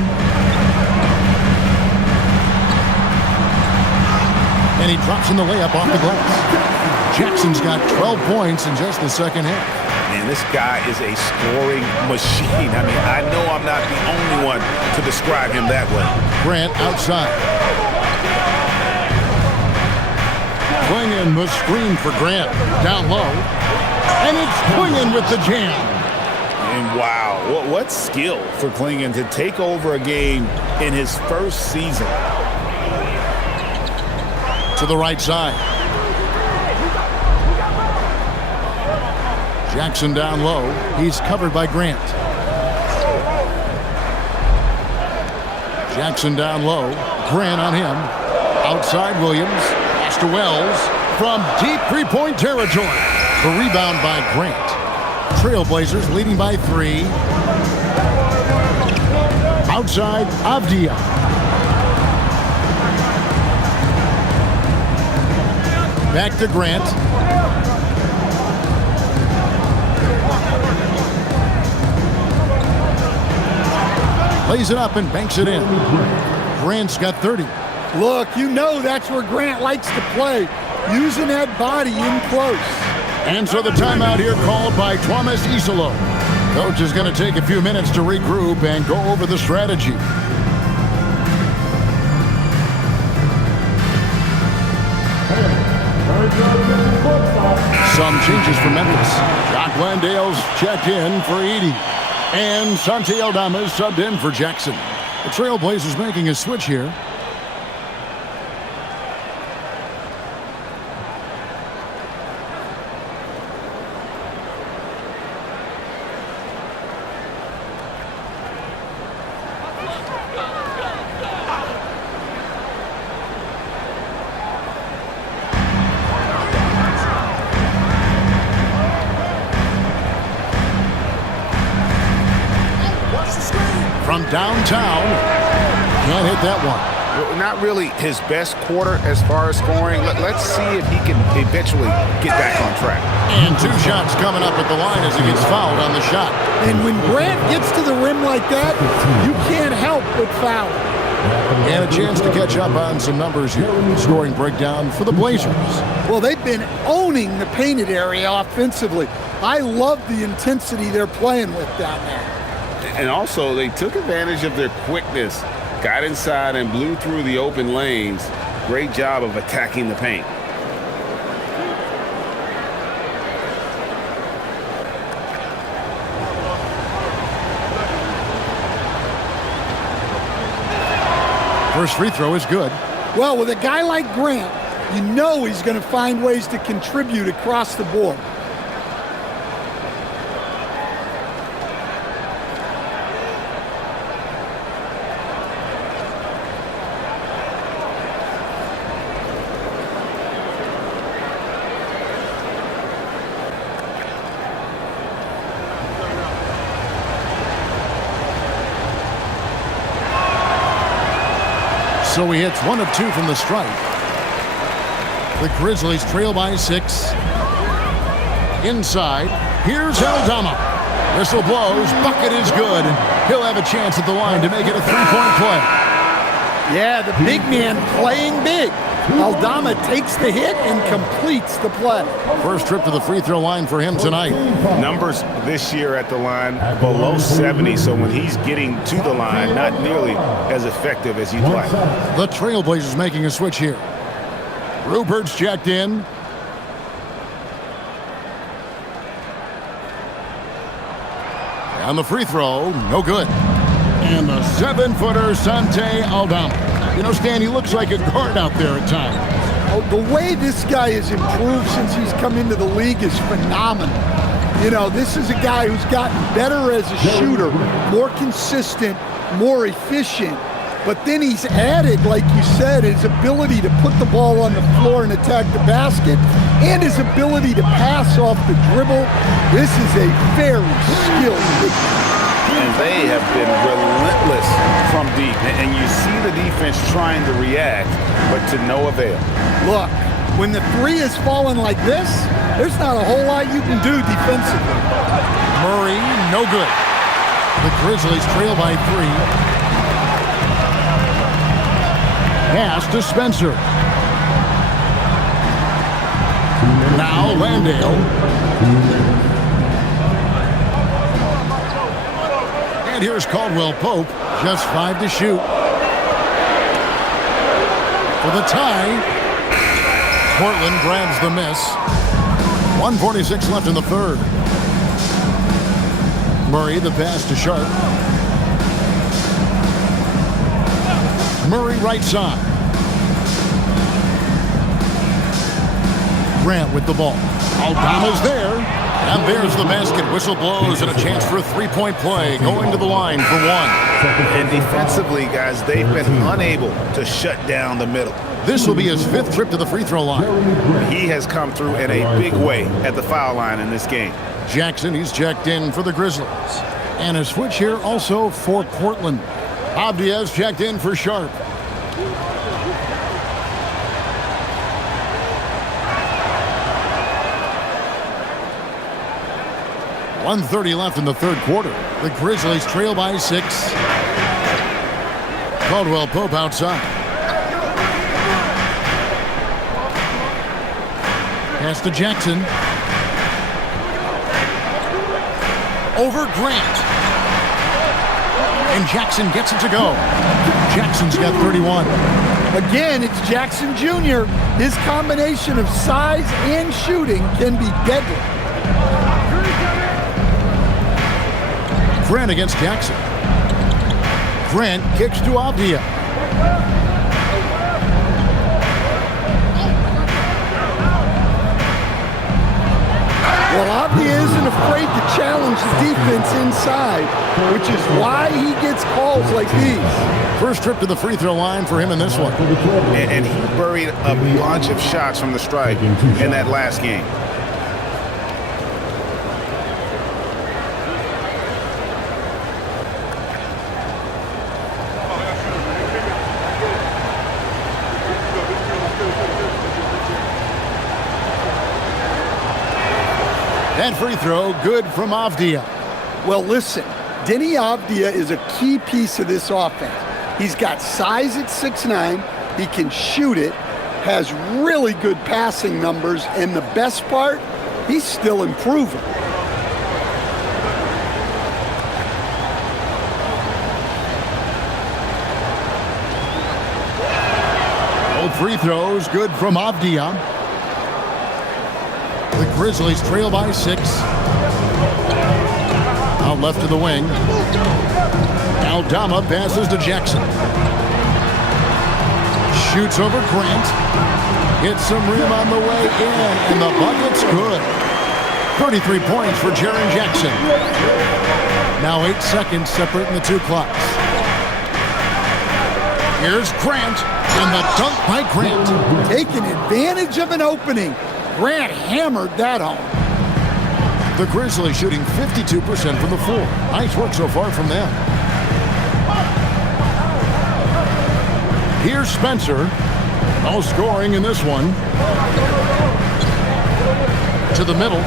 And he drops in the layup off the glass. Jackson's got 12 points in just the second half. Man, this guy is a scoring machine. I mean, I know I'm not the only one to describe him that way. Grant outside. Clingan the screen for Grant. Down low. And it's Clingan with the jam. And wow, what skill for Clingan to take over a game in his first season. To the right side. Jackson down low. He's covered by Grant. Jackson down low. Grant on him. Outside Williams. Pass to Wells. From deep three-point territory. The rebound by Grant. Trailblazers leading by 3. Outside Avdia. Back to Grant. Lays it up and banks it in. Grant's got 30. Look, you know that's where Grant likes to play, using that body in close. And so the timeout here called by Thomas Isolo. Coach is going to take a few minutes to regroup and go over the strategy. Some changes for Memphis. Doc Landale's checked in for Edey. And Santi Aldama's subbed in for Jackson. The Trailblazers making a switch here. From downtown, can't hit that one. Well, not really his best quarter as far as scoring. Let's see if he can eventually get back on track. And 2 shots coming up at the line as he gets fouled on the shot. And when Grant gets to the rim like that, you can't help but foul. And a chance to catch up on some numbers here. Scoring breakdown for the Blazers. Well, they've been owning the painted area offensively. I love the intensity they're playing with down there. And also, they took advantage of their quickness, got inside and blew through the open lanes. Great job of attacking the paint. First free throw is good. Well, with a guy like Grant, you know he's going to find ways to contribute across the board. So he hits 1 of 2 from the stripe. The Grizzlies trail by 6. Inside, here's Aldama. Whistle blows, bucket is good, and he'll have a chance at the line to make it a 3-point play. Yeah, the big man playing big. Aldama takes the hit and completes the play. First trip to the free throw line for him tonight. Numbers this year at the line below 70, so when he's getting to the line, not nearly as effective as he'd like. The Trailblazers making a switch here. Rupert's checked in. On the free throw, no good. And the 7-footer, Santi Aldama. You know, Stan, he looks like a guard out there at times. Oh, the way this guy has improved since he's come into the league is phenomenal. You know, this is a guy who's gotten better as a shooter, more consistent, more efficient. But then he's added, like you said, his ability to put the ball on the floor and attack the basket, and his ability to pass off the dribble. This is a very skilled big man. And they have been relentless from deep. And you see the defense trying to react, but to no avail. Look, when the three is falling like this, there's not a whole lot you can do defensively. Murray, no good. The Grizzlies trail by 3. Pass to Spencer. Now Landale. And here's Caldwell Pope, just 5 to shoot. For the tie, Portland grabs the miss. 1:46 left in the third. Murray, the pass to Sharp. Murray right side. Grant with the ball. Aldama's there. And there's the basket. Whistle blows and a chance for a three-point play. Going to the line for 1. And defensively, guys, they've been unable to shut down the middle. This will be his 5th trip to the free throw line. He has come through in a big way at the foul line in this game. Jackson, he's checked in for the Grizzlies. And a switch here also for Portland. Abdia's checked in for Sharp. .130 left in the third quarter. The Grizzlies trail by 6. Caldwell Pope outside. Pass to Jackson. Over Grant. And Jackson gets it to go. Jackson's got 31. Again, it's Jackson Jr. His combination of size and shooting can be deadly. Grant against Jackson. Grant kicks to Avdia. Well, Avdia isn't afraid to challenge the defense inside, which is why he gets calls like these. First trip to the free throw line for him in this one. And he buried a bunch of shots from the stripe in that last game. That free throw, good from Avdia. Well, listen, Denny Avdia is a key piece of this offense. He's got size at 6'9", he can shoot it, has really good passing numbers, and the best part, he's still improving. Both free throws, good from Avdia. The Grizzlies trail by 6. Out left to the wing. Aldama passes to Jackson. Shoots over Grant. Hits some rim on the way in, and the bucket's good. 33 points for Jaren Jackson. Now 8 seconds separating the two clocks. Here's Grant, and the dunk by Grant. Taking advantage of an opening. Grant hammered that home. The Grizzlies shooting 52% from the floor. Nice work so far from them. Here's Spencer. No scoring in this one. To the middle.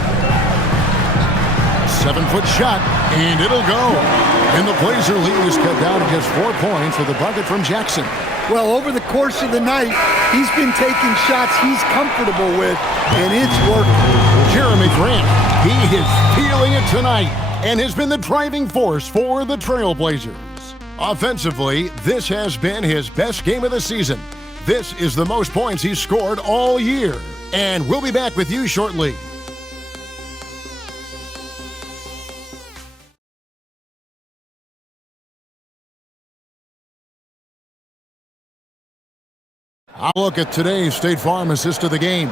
7-foot shot, and it'll go. And the Blazer lead is cut down to just 4 points with a bucket from Jackson. Well, over the course of the night, he's been taking shots he's comfortable with, and it's working. Jeremy Grant, he is feeling it tonight and has been the driving force for the Trailblazers. Offensively, this has been his best game of the season. This is the most points he's scored all year. And we'll be back with you shortly. I'll look at today's State Farm assist of the game.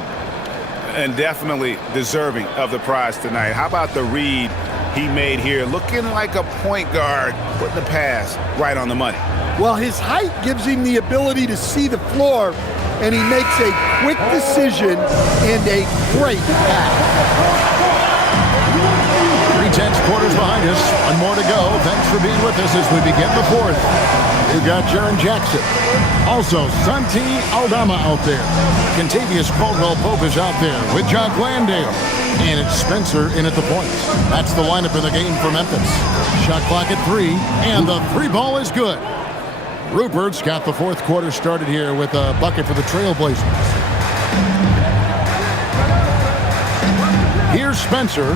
And definitely deserving of the prize tonight. How about the read he made here? Looking like a point guard, putting the pass right on the money. Well, his height gives him the ability to see the floor, and he makes a quick decision and a great pass. 3/10 quarters behind us. One more to go. Thanks for being with us as we begin the fourth. We've got Jaren Jackson. Also, Santi Aldama out there. Kentavious Caldwell-Pope is out there with Jock Landale. And it's Spencer in at the point. That's the lineup in the game for Memphis. Shot clock at 3, and the 3 ball is good. Rupert's got the fourth quarter started here with a bucket for the Trailblazers. Here's Spencer.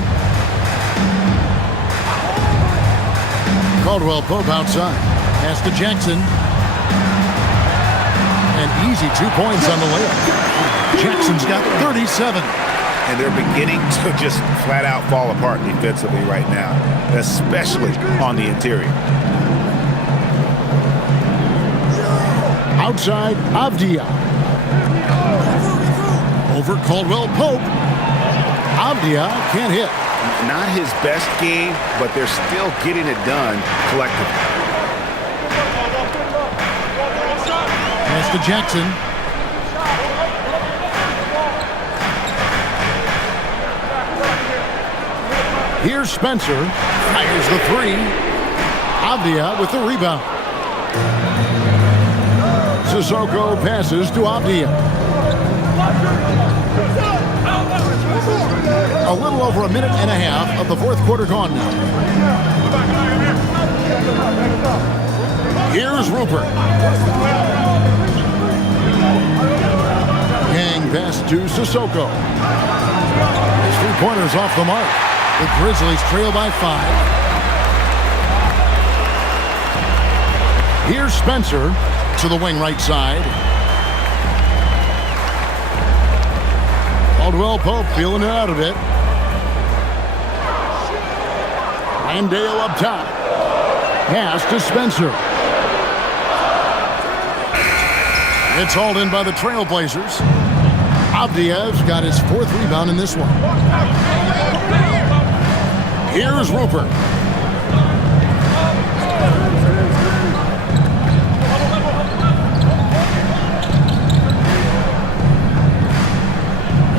Caldwell-Pope outside. Pass to Jackson. An easy 2 points on the layup. Jackson's got 37. And they're beginning to just flat out fall apart defensively right now, especially on the interior. Outside, Avdia. Over Caldwell-Pope. Avdia can't hit. Not his best game, but they're still getting it done collectively. Pass to Jackson. Here's Spencer. Fires the 3. Avdia with the rebound. Sissoko passes to Avdia. A little over a minute and a half of the fourth quarter gone now. Here's Rupert. Yang pass to Sissoko. His 3-pointers off the mark. The Grizzlies trail by 5. Here's Spencer to the wing right side. Caldwell-Pope feeling it out a bit. Landale up top. Pass to Spencer. It's hauled in by the Trailblazers. Avdia's got his 4th rebound in this one. Here's Rupert.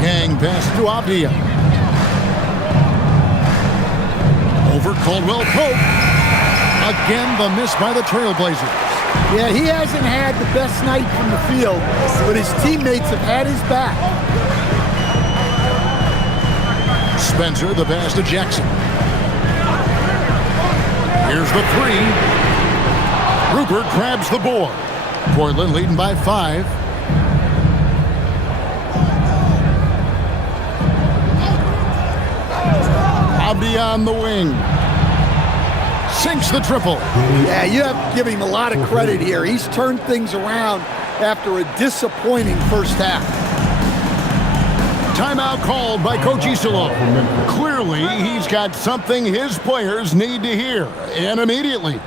Yang pass to Avdia. Over Caldwell-Pope. Again, the miss by the Trailblazers. Yeah, he hasn't had the best night from the field, but his teammates have had his back. Spencer, the pass to Jackson. Here's the 3. Rupert grabs the board. Portland leading by 5. Avdia on the wing. Sinks the triple. Yeah, you have to give him a lot of credit here. He's turned things around after a disappointing first half. Timeout called by Coach Isillo. Clearly, he's got something his players need to hear, and immediately.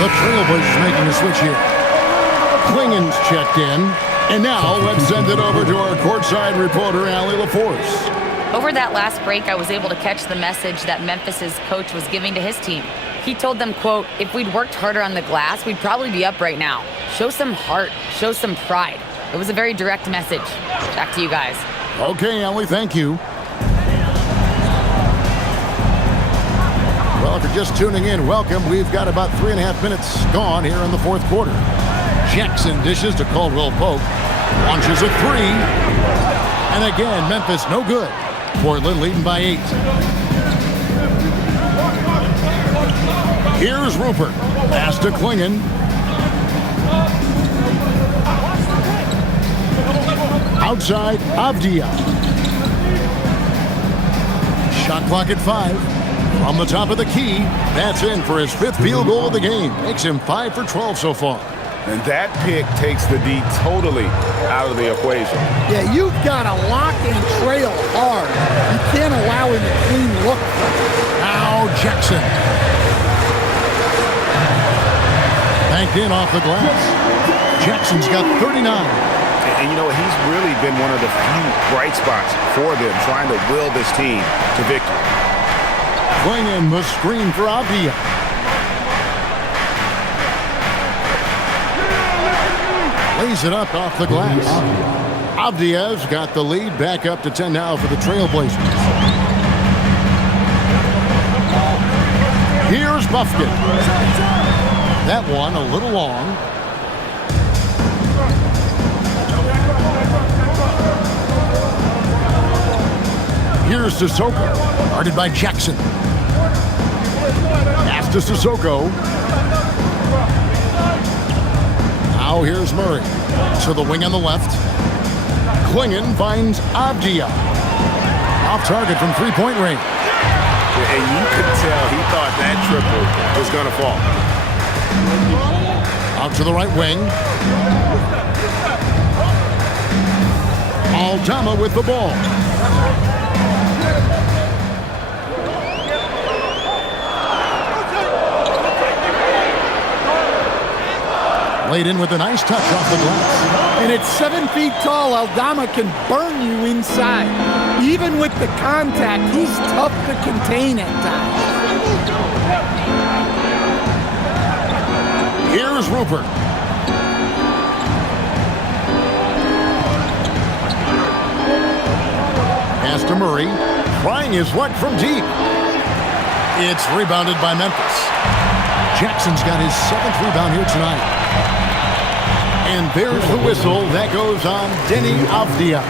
The Trailblazers making a switch here. Klingen's checked in. And now let's send it over to our courtside reporter, Allie LaForce. Over that last break, I was able to catch the message that Memphis's coach was giving to his team. He told them, quote, if we'd worked harder on the glass, we'd probably be up right now. Show some heart. Show some pride. It was a very direct message. Back to you guys. Okay, Allie, thank you. Well, if you're just tuning in, welcome. We've got about 3.5 minutes gone here in the fourth quarter. Jackson dishes to Caldwell-Pope. Launches a 3. And again, Memphis no good. Portland leading by 8. Here's Rupert. Pass to Klingen. Outside, Avdia. Shot clock at 5. From the top of the key, that's in for his 5th field goal of the game. Makes him 5 for 12 so far. And that pick takes the D totally out of the equation. Yeah, you've got to lock and trail hard. You can't allow him a clean look. Now Jackson. Banked in off the glass. Jackson's got 39. And you know, he's really been one of the few bright spots for them, trying to will this team to victory. Klingon the screen for Avdia. Lays it up off the glass. Avdia's got the lead, back up to 10 now for the Trailblazers. Here's Buffkin. That one a little long. Here's Sissoko, guarded by Jackson. Pass to Sissoko. Now here's Murray. To the wing on the left. Klingon finds Avdia. Off target from three-point range. And you could tell he thought that triple was going to fall. Out to the right wing. Aldama with the ball. Laid in with a nice touch off the glass. And at 7 feet tall, Aldama can burn you inside. Even with the contact, he's tough to contain at times. Here's Rupert. Pass to Murray. Trying his luck from deep. It's rebounded by Memphis. Jackson's got his 7th rebound here tonight. And there's the whistle. That goes on Denny Avdia.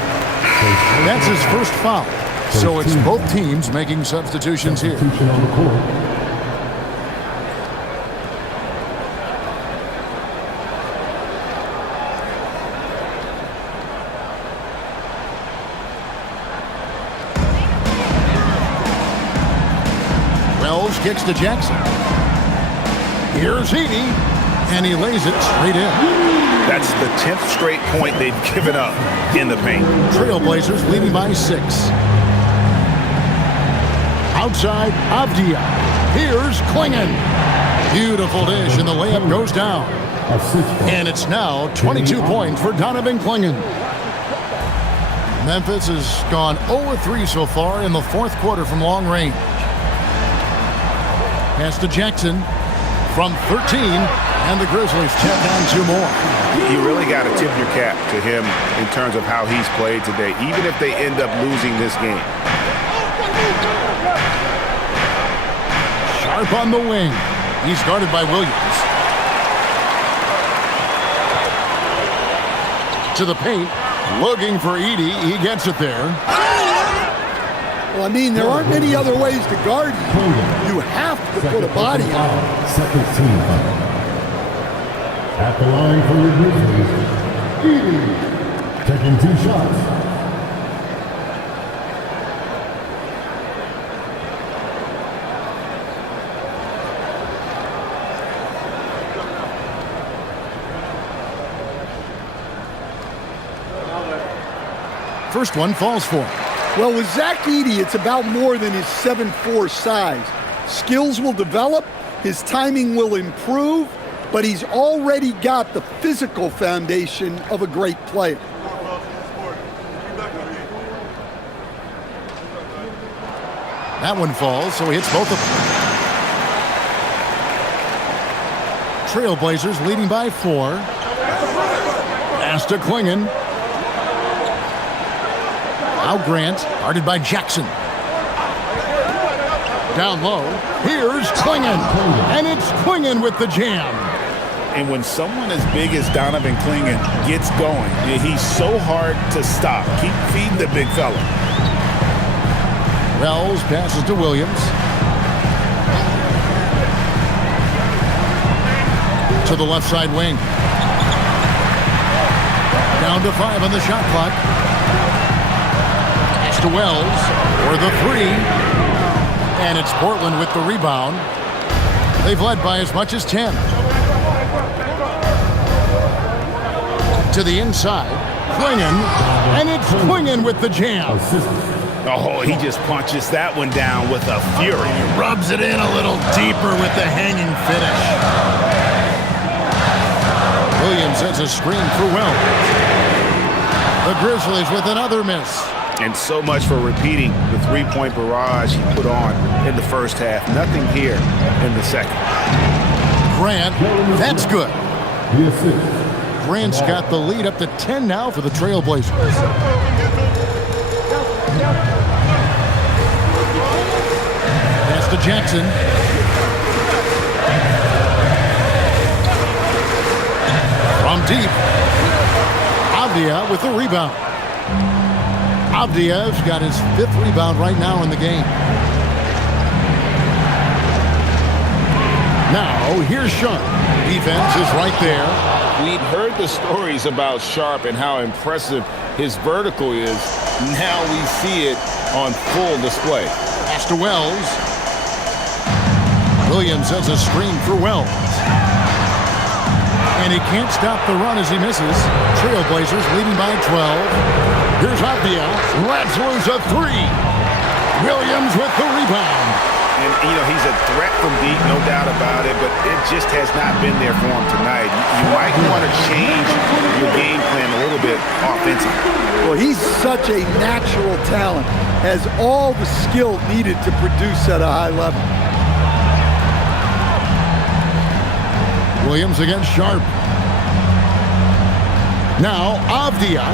That's his first foul. So it's both teams making substitutions here. Wells kicks to Jackson. Here's Heaney, and he lays it straight in. That's the 10th straight point they've given up in the paint. Trailblazers leading by 6. Outside, Avdia. Here's Klingon. Beautiful dish, and the layup goes down. And it's now 22 points for Donovan Klingon. Memphis has gone 0-3 so far in the 4th quarter from long range. Pass to Jackson from 13, and the Grizzlies check on 2 more. You really got to tip your cap to him in terms of how he's played today, even if they end up losing this game. Sharp on the wing. He's guarded by Williams. To the paint, looking for Edey. He gets it there. Well, I mean, there aren't many other ways to guard you. You have to put a body on it. Second team foul. At the line for the Grizzlies, Edey taking 2 shots. First one falls for him. Well, with Zach Edey, it's about more than his 7'4" size. Skills will develop, his timing will improve, but he's already got the physical foundation of a great player. That one falls, so he hits both of them. Trailblazers leading by 4. Pass to Klingon. Now Grant, guarded by Jackson. Down low, here's Klingon, and it's Klingon with the jam. And when someone as big as Donovan Klingon gets going, he's so hard to stop. Keep feeding the big fella. Wells passes to Williams. To the left side wing. Down to 5 on the shot clock. Pass to Wells for the 3. And it's Portland with the rebound. They've led by as much as 10. To the inside, Klingon, and it's Klingon with the jam. Oh, he just punches that one down with a fury. Rubs it in a little deeper with the hanging finish. Williams sets a screen for Wells. The Grizzlies with another miss. And so much for repeating the three-point barrage he put on in the first half. Nothing here in the second. Grant, that's good. Grant's got the lead up to 10 now for the Trailblazers. Pass to Jackson. From deep. Avdia with the rebound. Avdia's got his 5th rebound right now in the game. Now, here's Sharp. Defense is right there. We'd heard the stories about Sharp and how impressive his vertical is. Now we see it on full display. Pass to Wells. Williams has a screen for Wells. And he can't stop the run as he misses. Trailblazers leading by 12. Here's Avdia. Lets loose a 3. Williams with the rebound. And, he's a threat from deep, no doubt about it, but it just has not been there for him tonight. You might want to change your game plan a little bit offensively. Well, he's such a natural talent, has all the skill needed to produce at a high level. Williams against Sharp. Now, Avdia.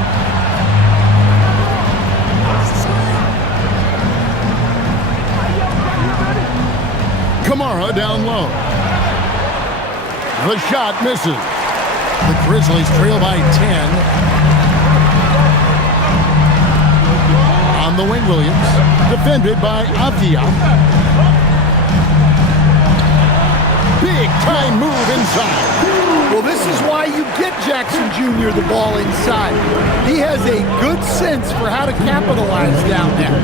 Kamara down low. The shot misses. The Grizzlies trail by 10. On the wing, Williams. Defended by Avdia. Big time move inside. Well, this is why you get Jackson Jr. the ball inside. He has a good sense for how to capitalize down there.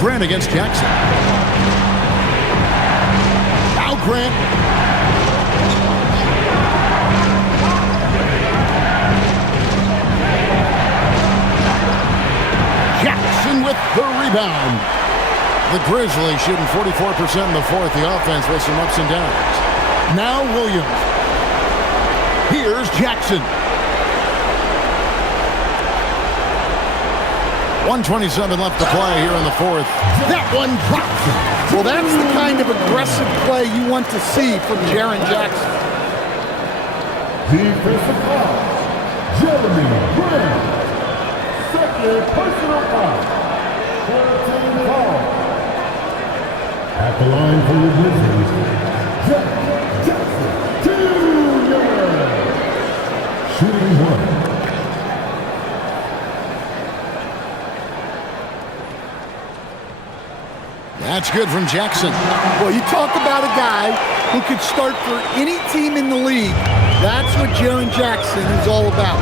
Grant against Jackson. Now Grant. Jackson with the rebound. The Grizzlies shooting 44% in the fourth. The offense with some ups and downs. Now Williams. Here's Jackson. 1:27 left to play here in the fourth. That one drops. Well, that's the kind of aggressive play you want to see from Jaren Jackson. Defensive foul. Jeremy Grant. Second personal foul. 14 foul. At the line for the Grizzlies, Jackson Jr. Shooting 1. That's good from Jackson. Well, you talk about a guy who could start for any team in the league. That's what Jaren Jackson is all about.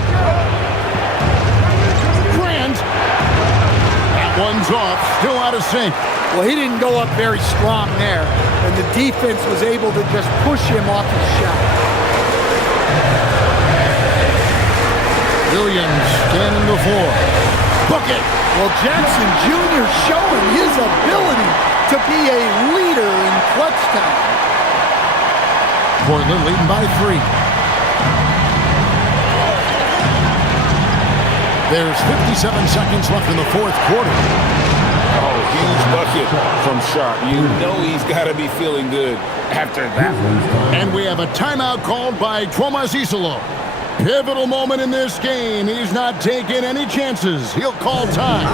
Grant. That one's off. Still out of sync. Well, he didn't go up very strong there, and the defense was able to just push him off his shot. Williams standing before. Bucket. Well, Jackson Jr. showing his ability to be a leader in clutch time. Portland leading by 3. There's 57 seconds left in the fourth quarter. Oh, huge bucket from Sharp. You know he's got to be feeling good after that. And we have a timeout called by Tomas Isolo. Pivotal moment in this game. He's not taking any chances. He'll call time.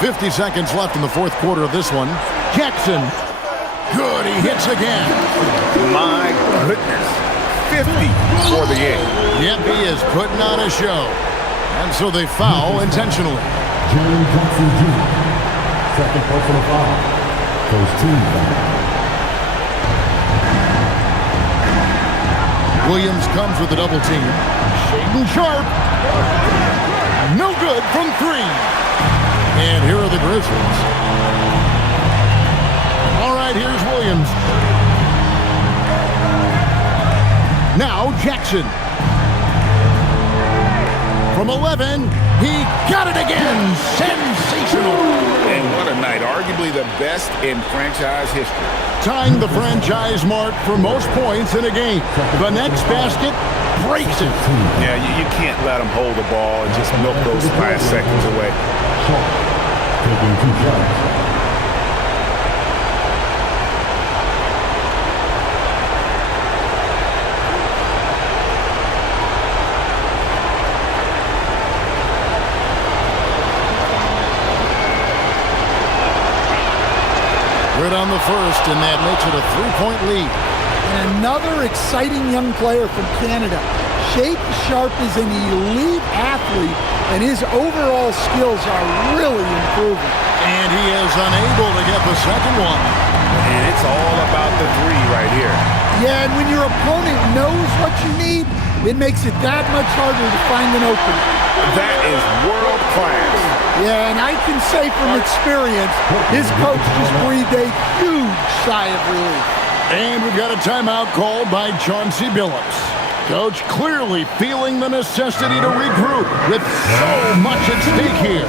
50 seconds left in the fourth quarter of this one. Jackson. Good, he hits again. My goodness. 50 for the game. Yep, he is putting on a show. And so they foul intentionally. Jaren Jackson Jr. Second personal foul. First team foul. Williams comes with a double team. Shaedon Sharpe. No good from 3. And here are the Grizzlies. All right, here's Williams. Now Jackson. From 11, he got it again. Sensational. And what a night. Arguably the best in franchise history. Tying the franchise mark for most points in a game. The next basket breaks it. Yeah, you can't let him hold the ball and just milk those 5 seconds away. Taking 2 shots. Good on the first, and that makes it a 3-point lead. And another exciting young player from Canada. Shaedon Sharpe is an elite athlete, and his overall skills are really improving. And he is unable to get the second one. And it's all about the 3 right here. Yeah, and when your opponent knows what you need, it makes it that much harder to find an opening. That is world class. Yeah, and I can say from experience, his coach just breathed a huge sigh of relief. And we've got a timeout called by Chauncey Billups. Coach clearly feeling the necessity to regroup with so much at stake here.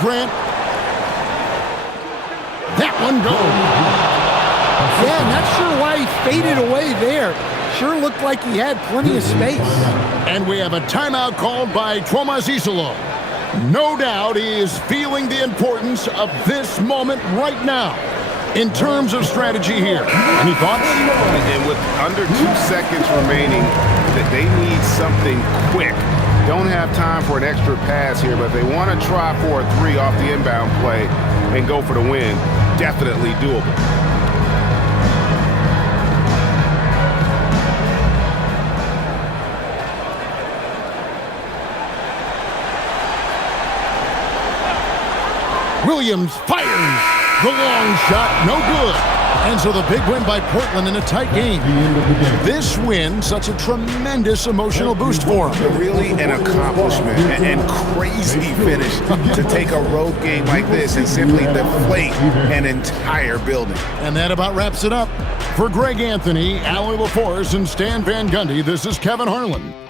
Grant. That one goes. Yeah, not sure why he faded away there. Sure looked like he had plenty of space. And we have a timeout called by Tomas Isolo. No doubt he is feeling the importance of this moment right now in terms of strategy here. Any thoughts? And with under 2 seconds remaining, that they need something quick. Don't have time for an extra pass here, but they want to try for a 3 off the inbound play and go for the win. Definitely doable. Williams fires. The long shot, no good. And so the big win by Portland in a tight game. This win, such a tremendous emotional boost for them. Really an accomplishment and crazy finish to take a road game like this and simply deflate an entire building. And that about wraps it up. For Greg Anthony, Allie LaForce, and Stan Van Gundy, this is Kevin Harlan.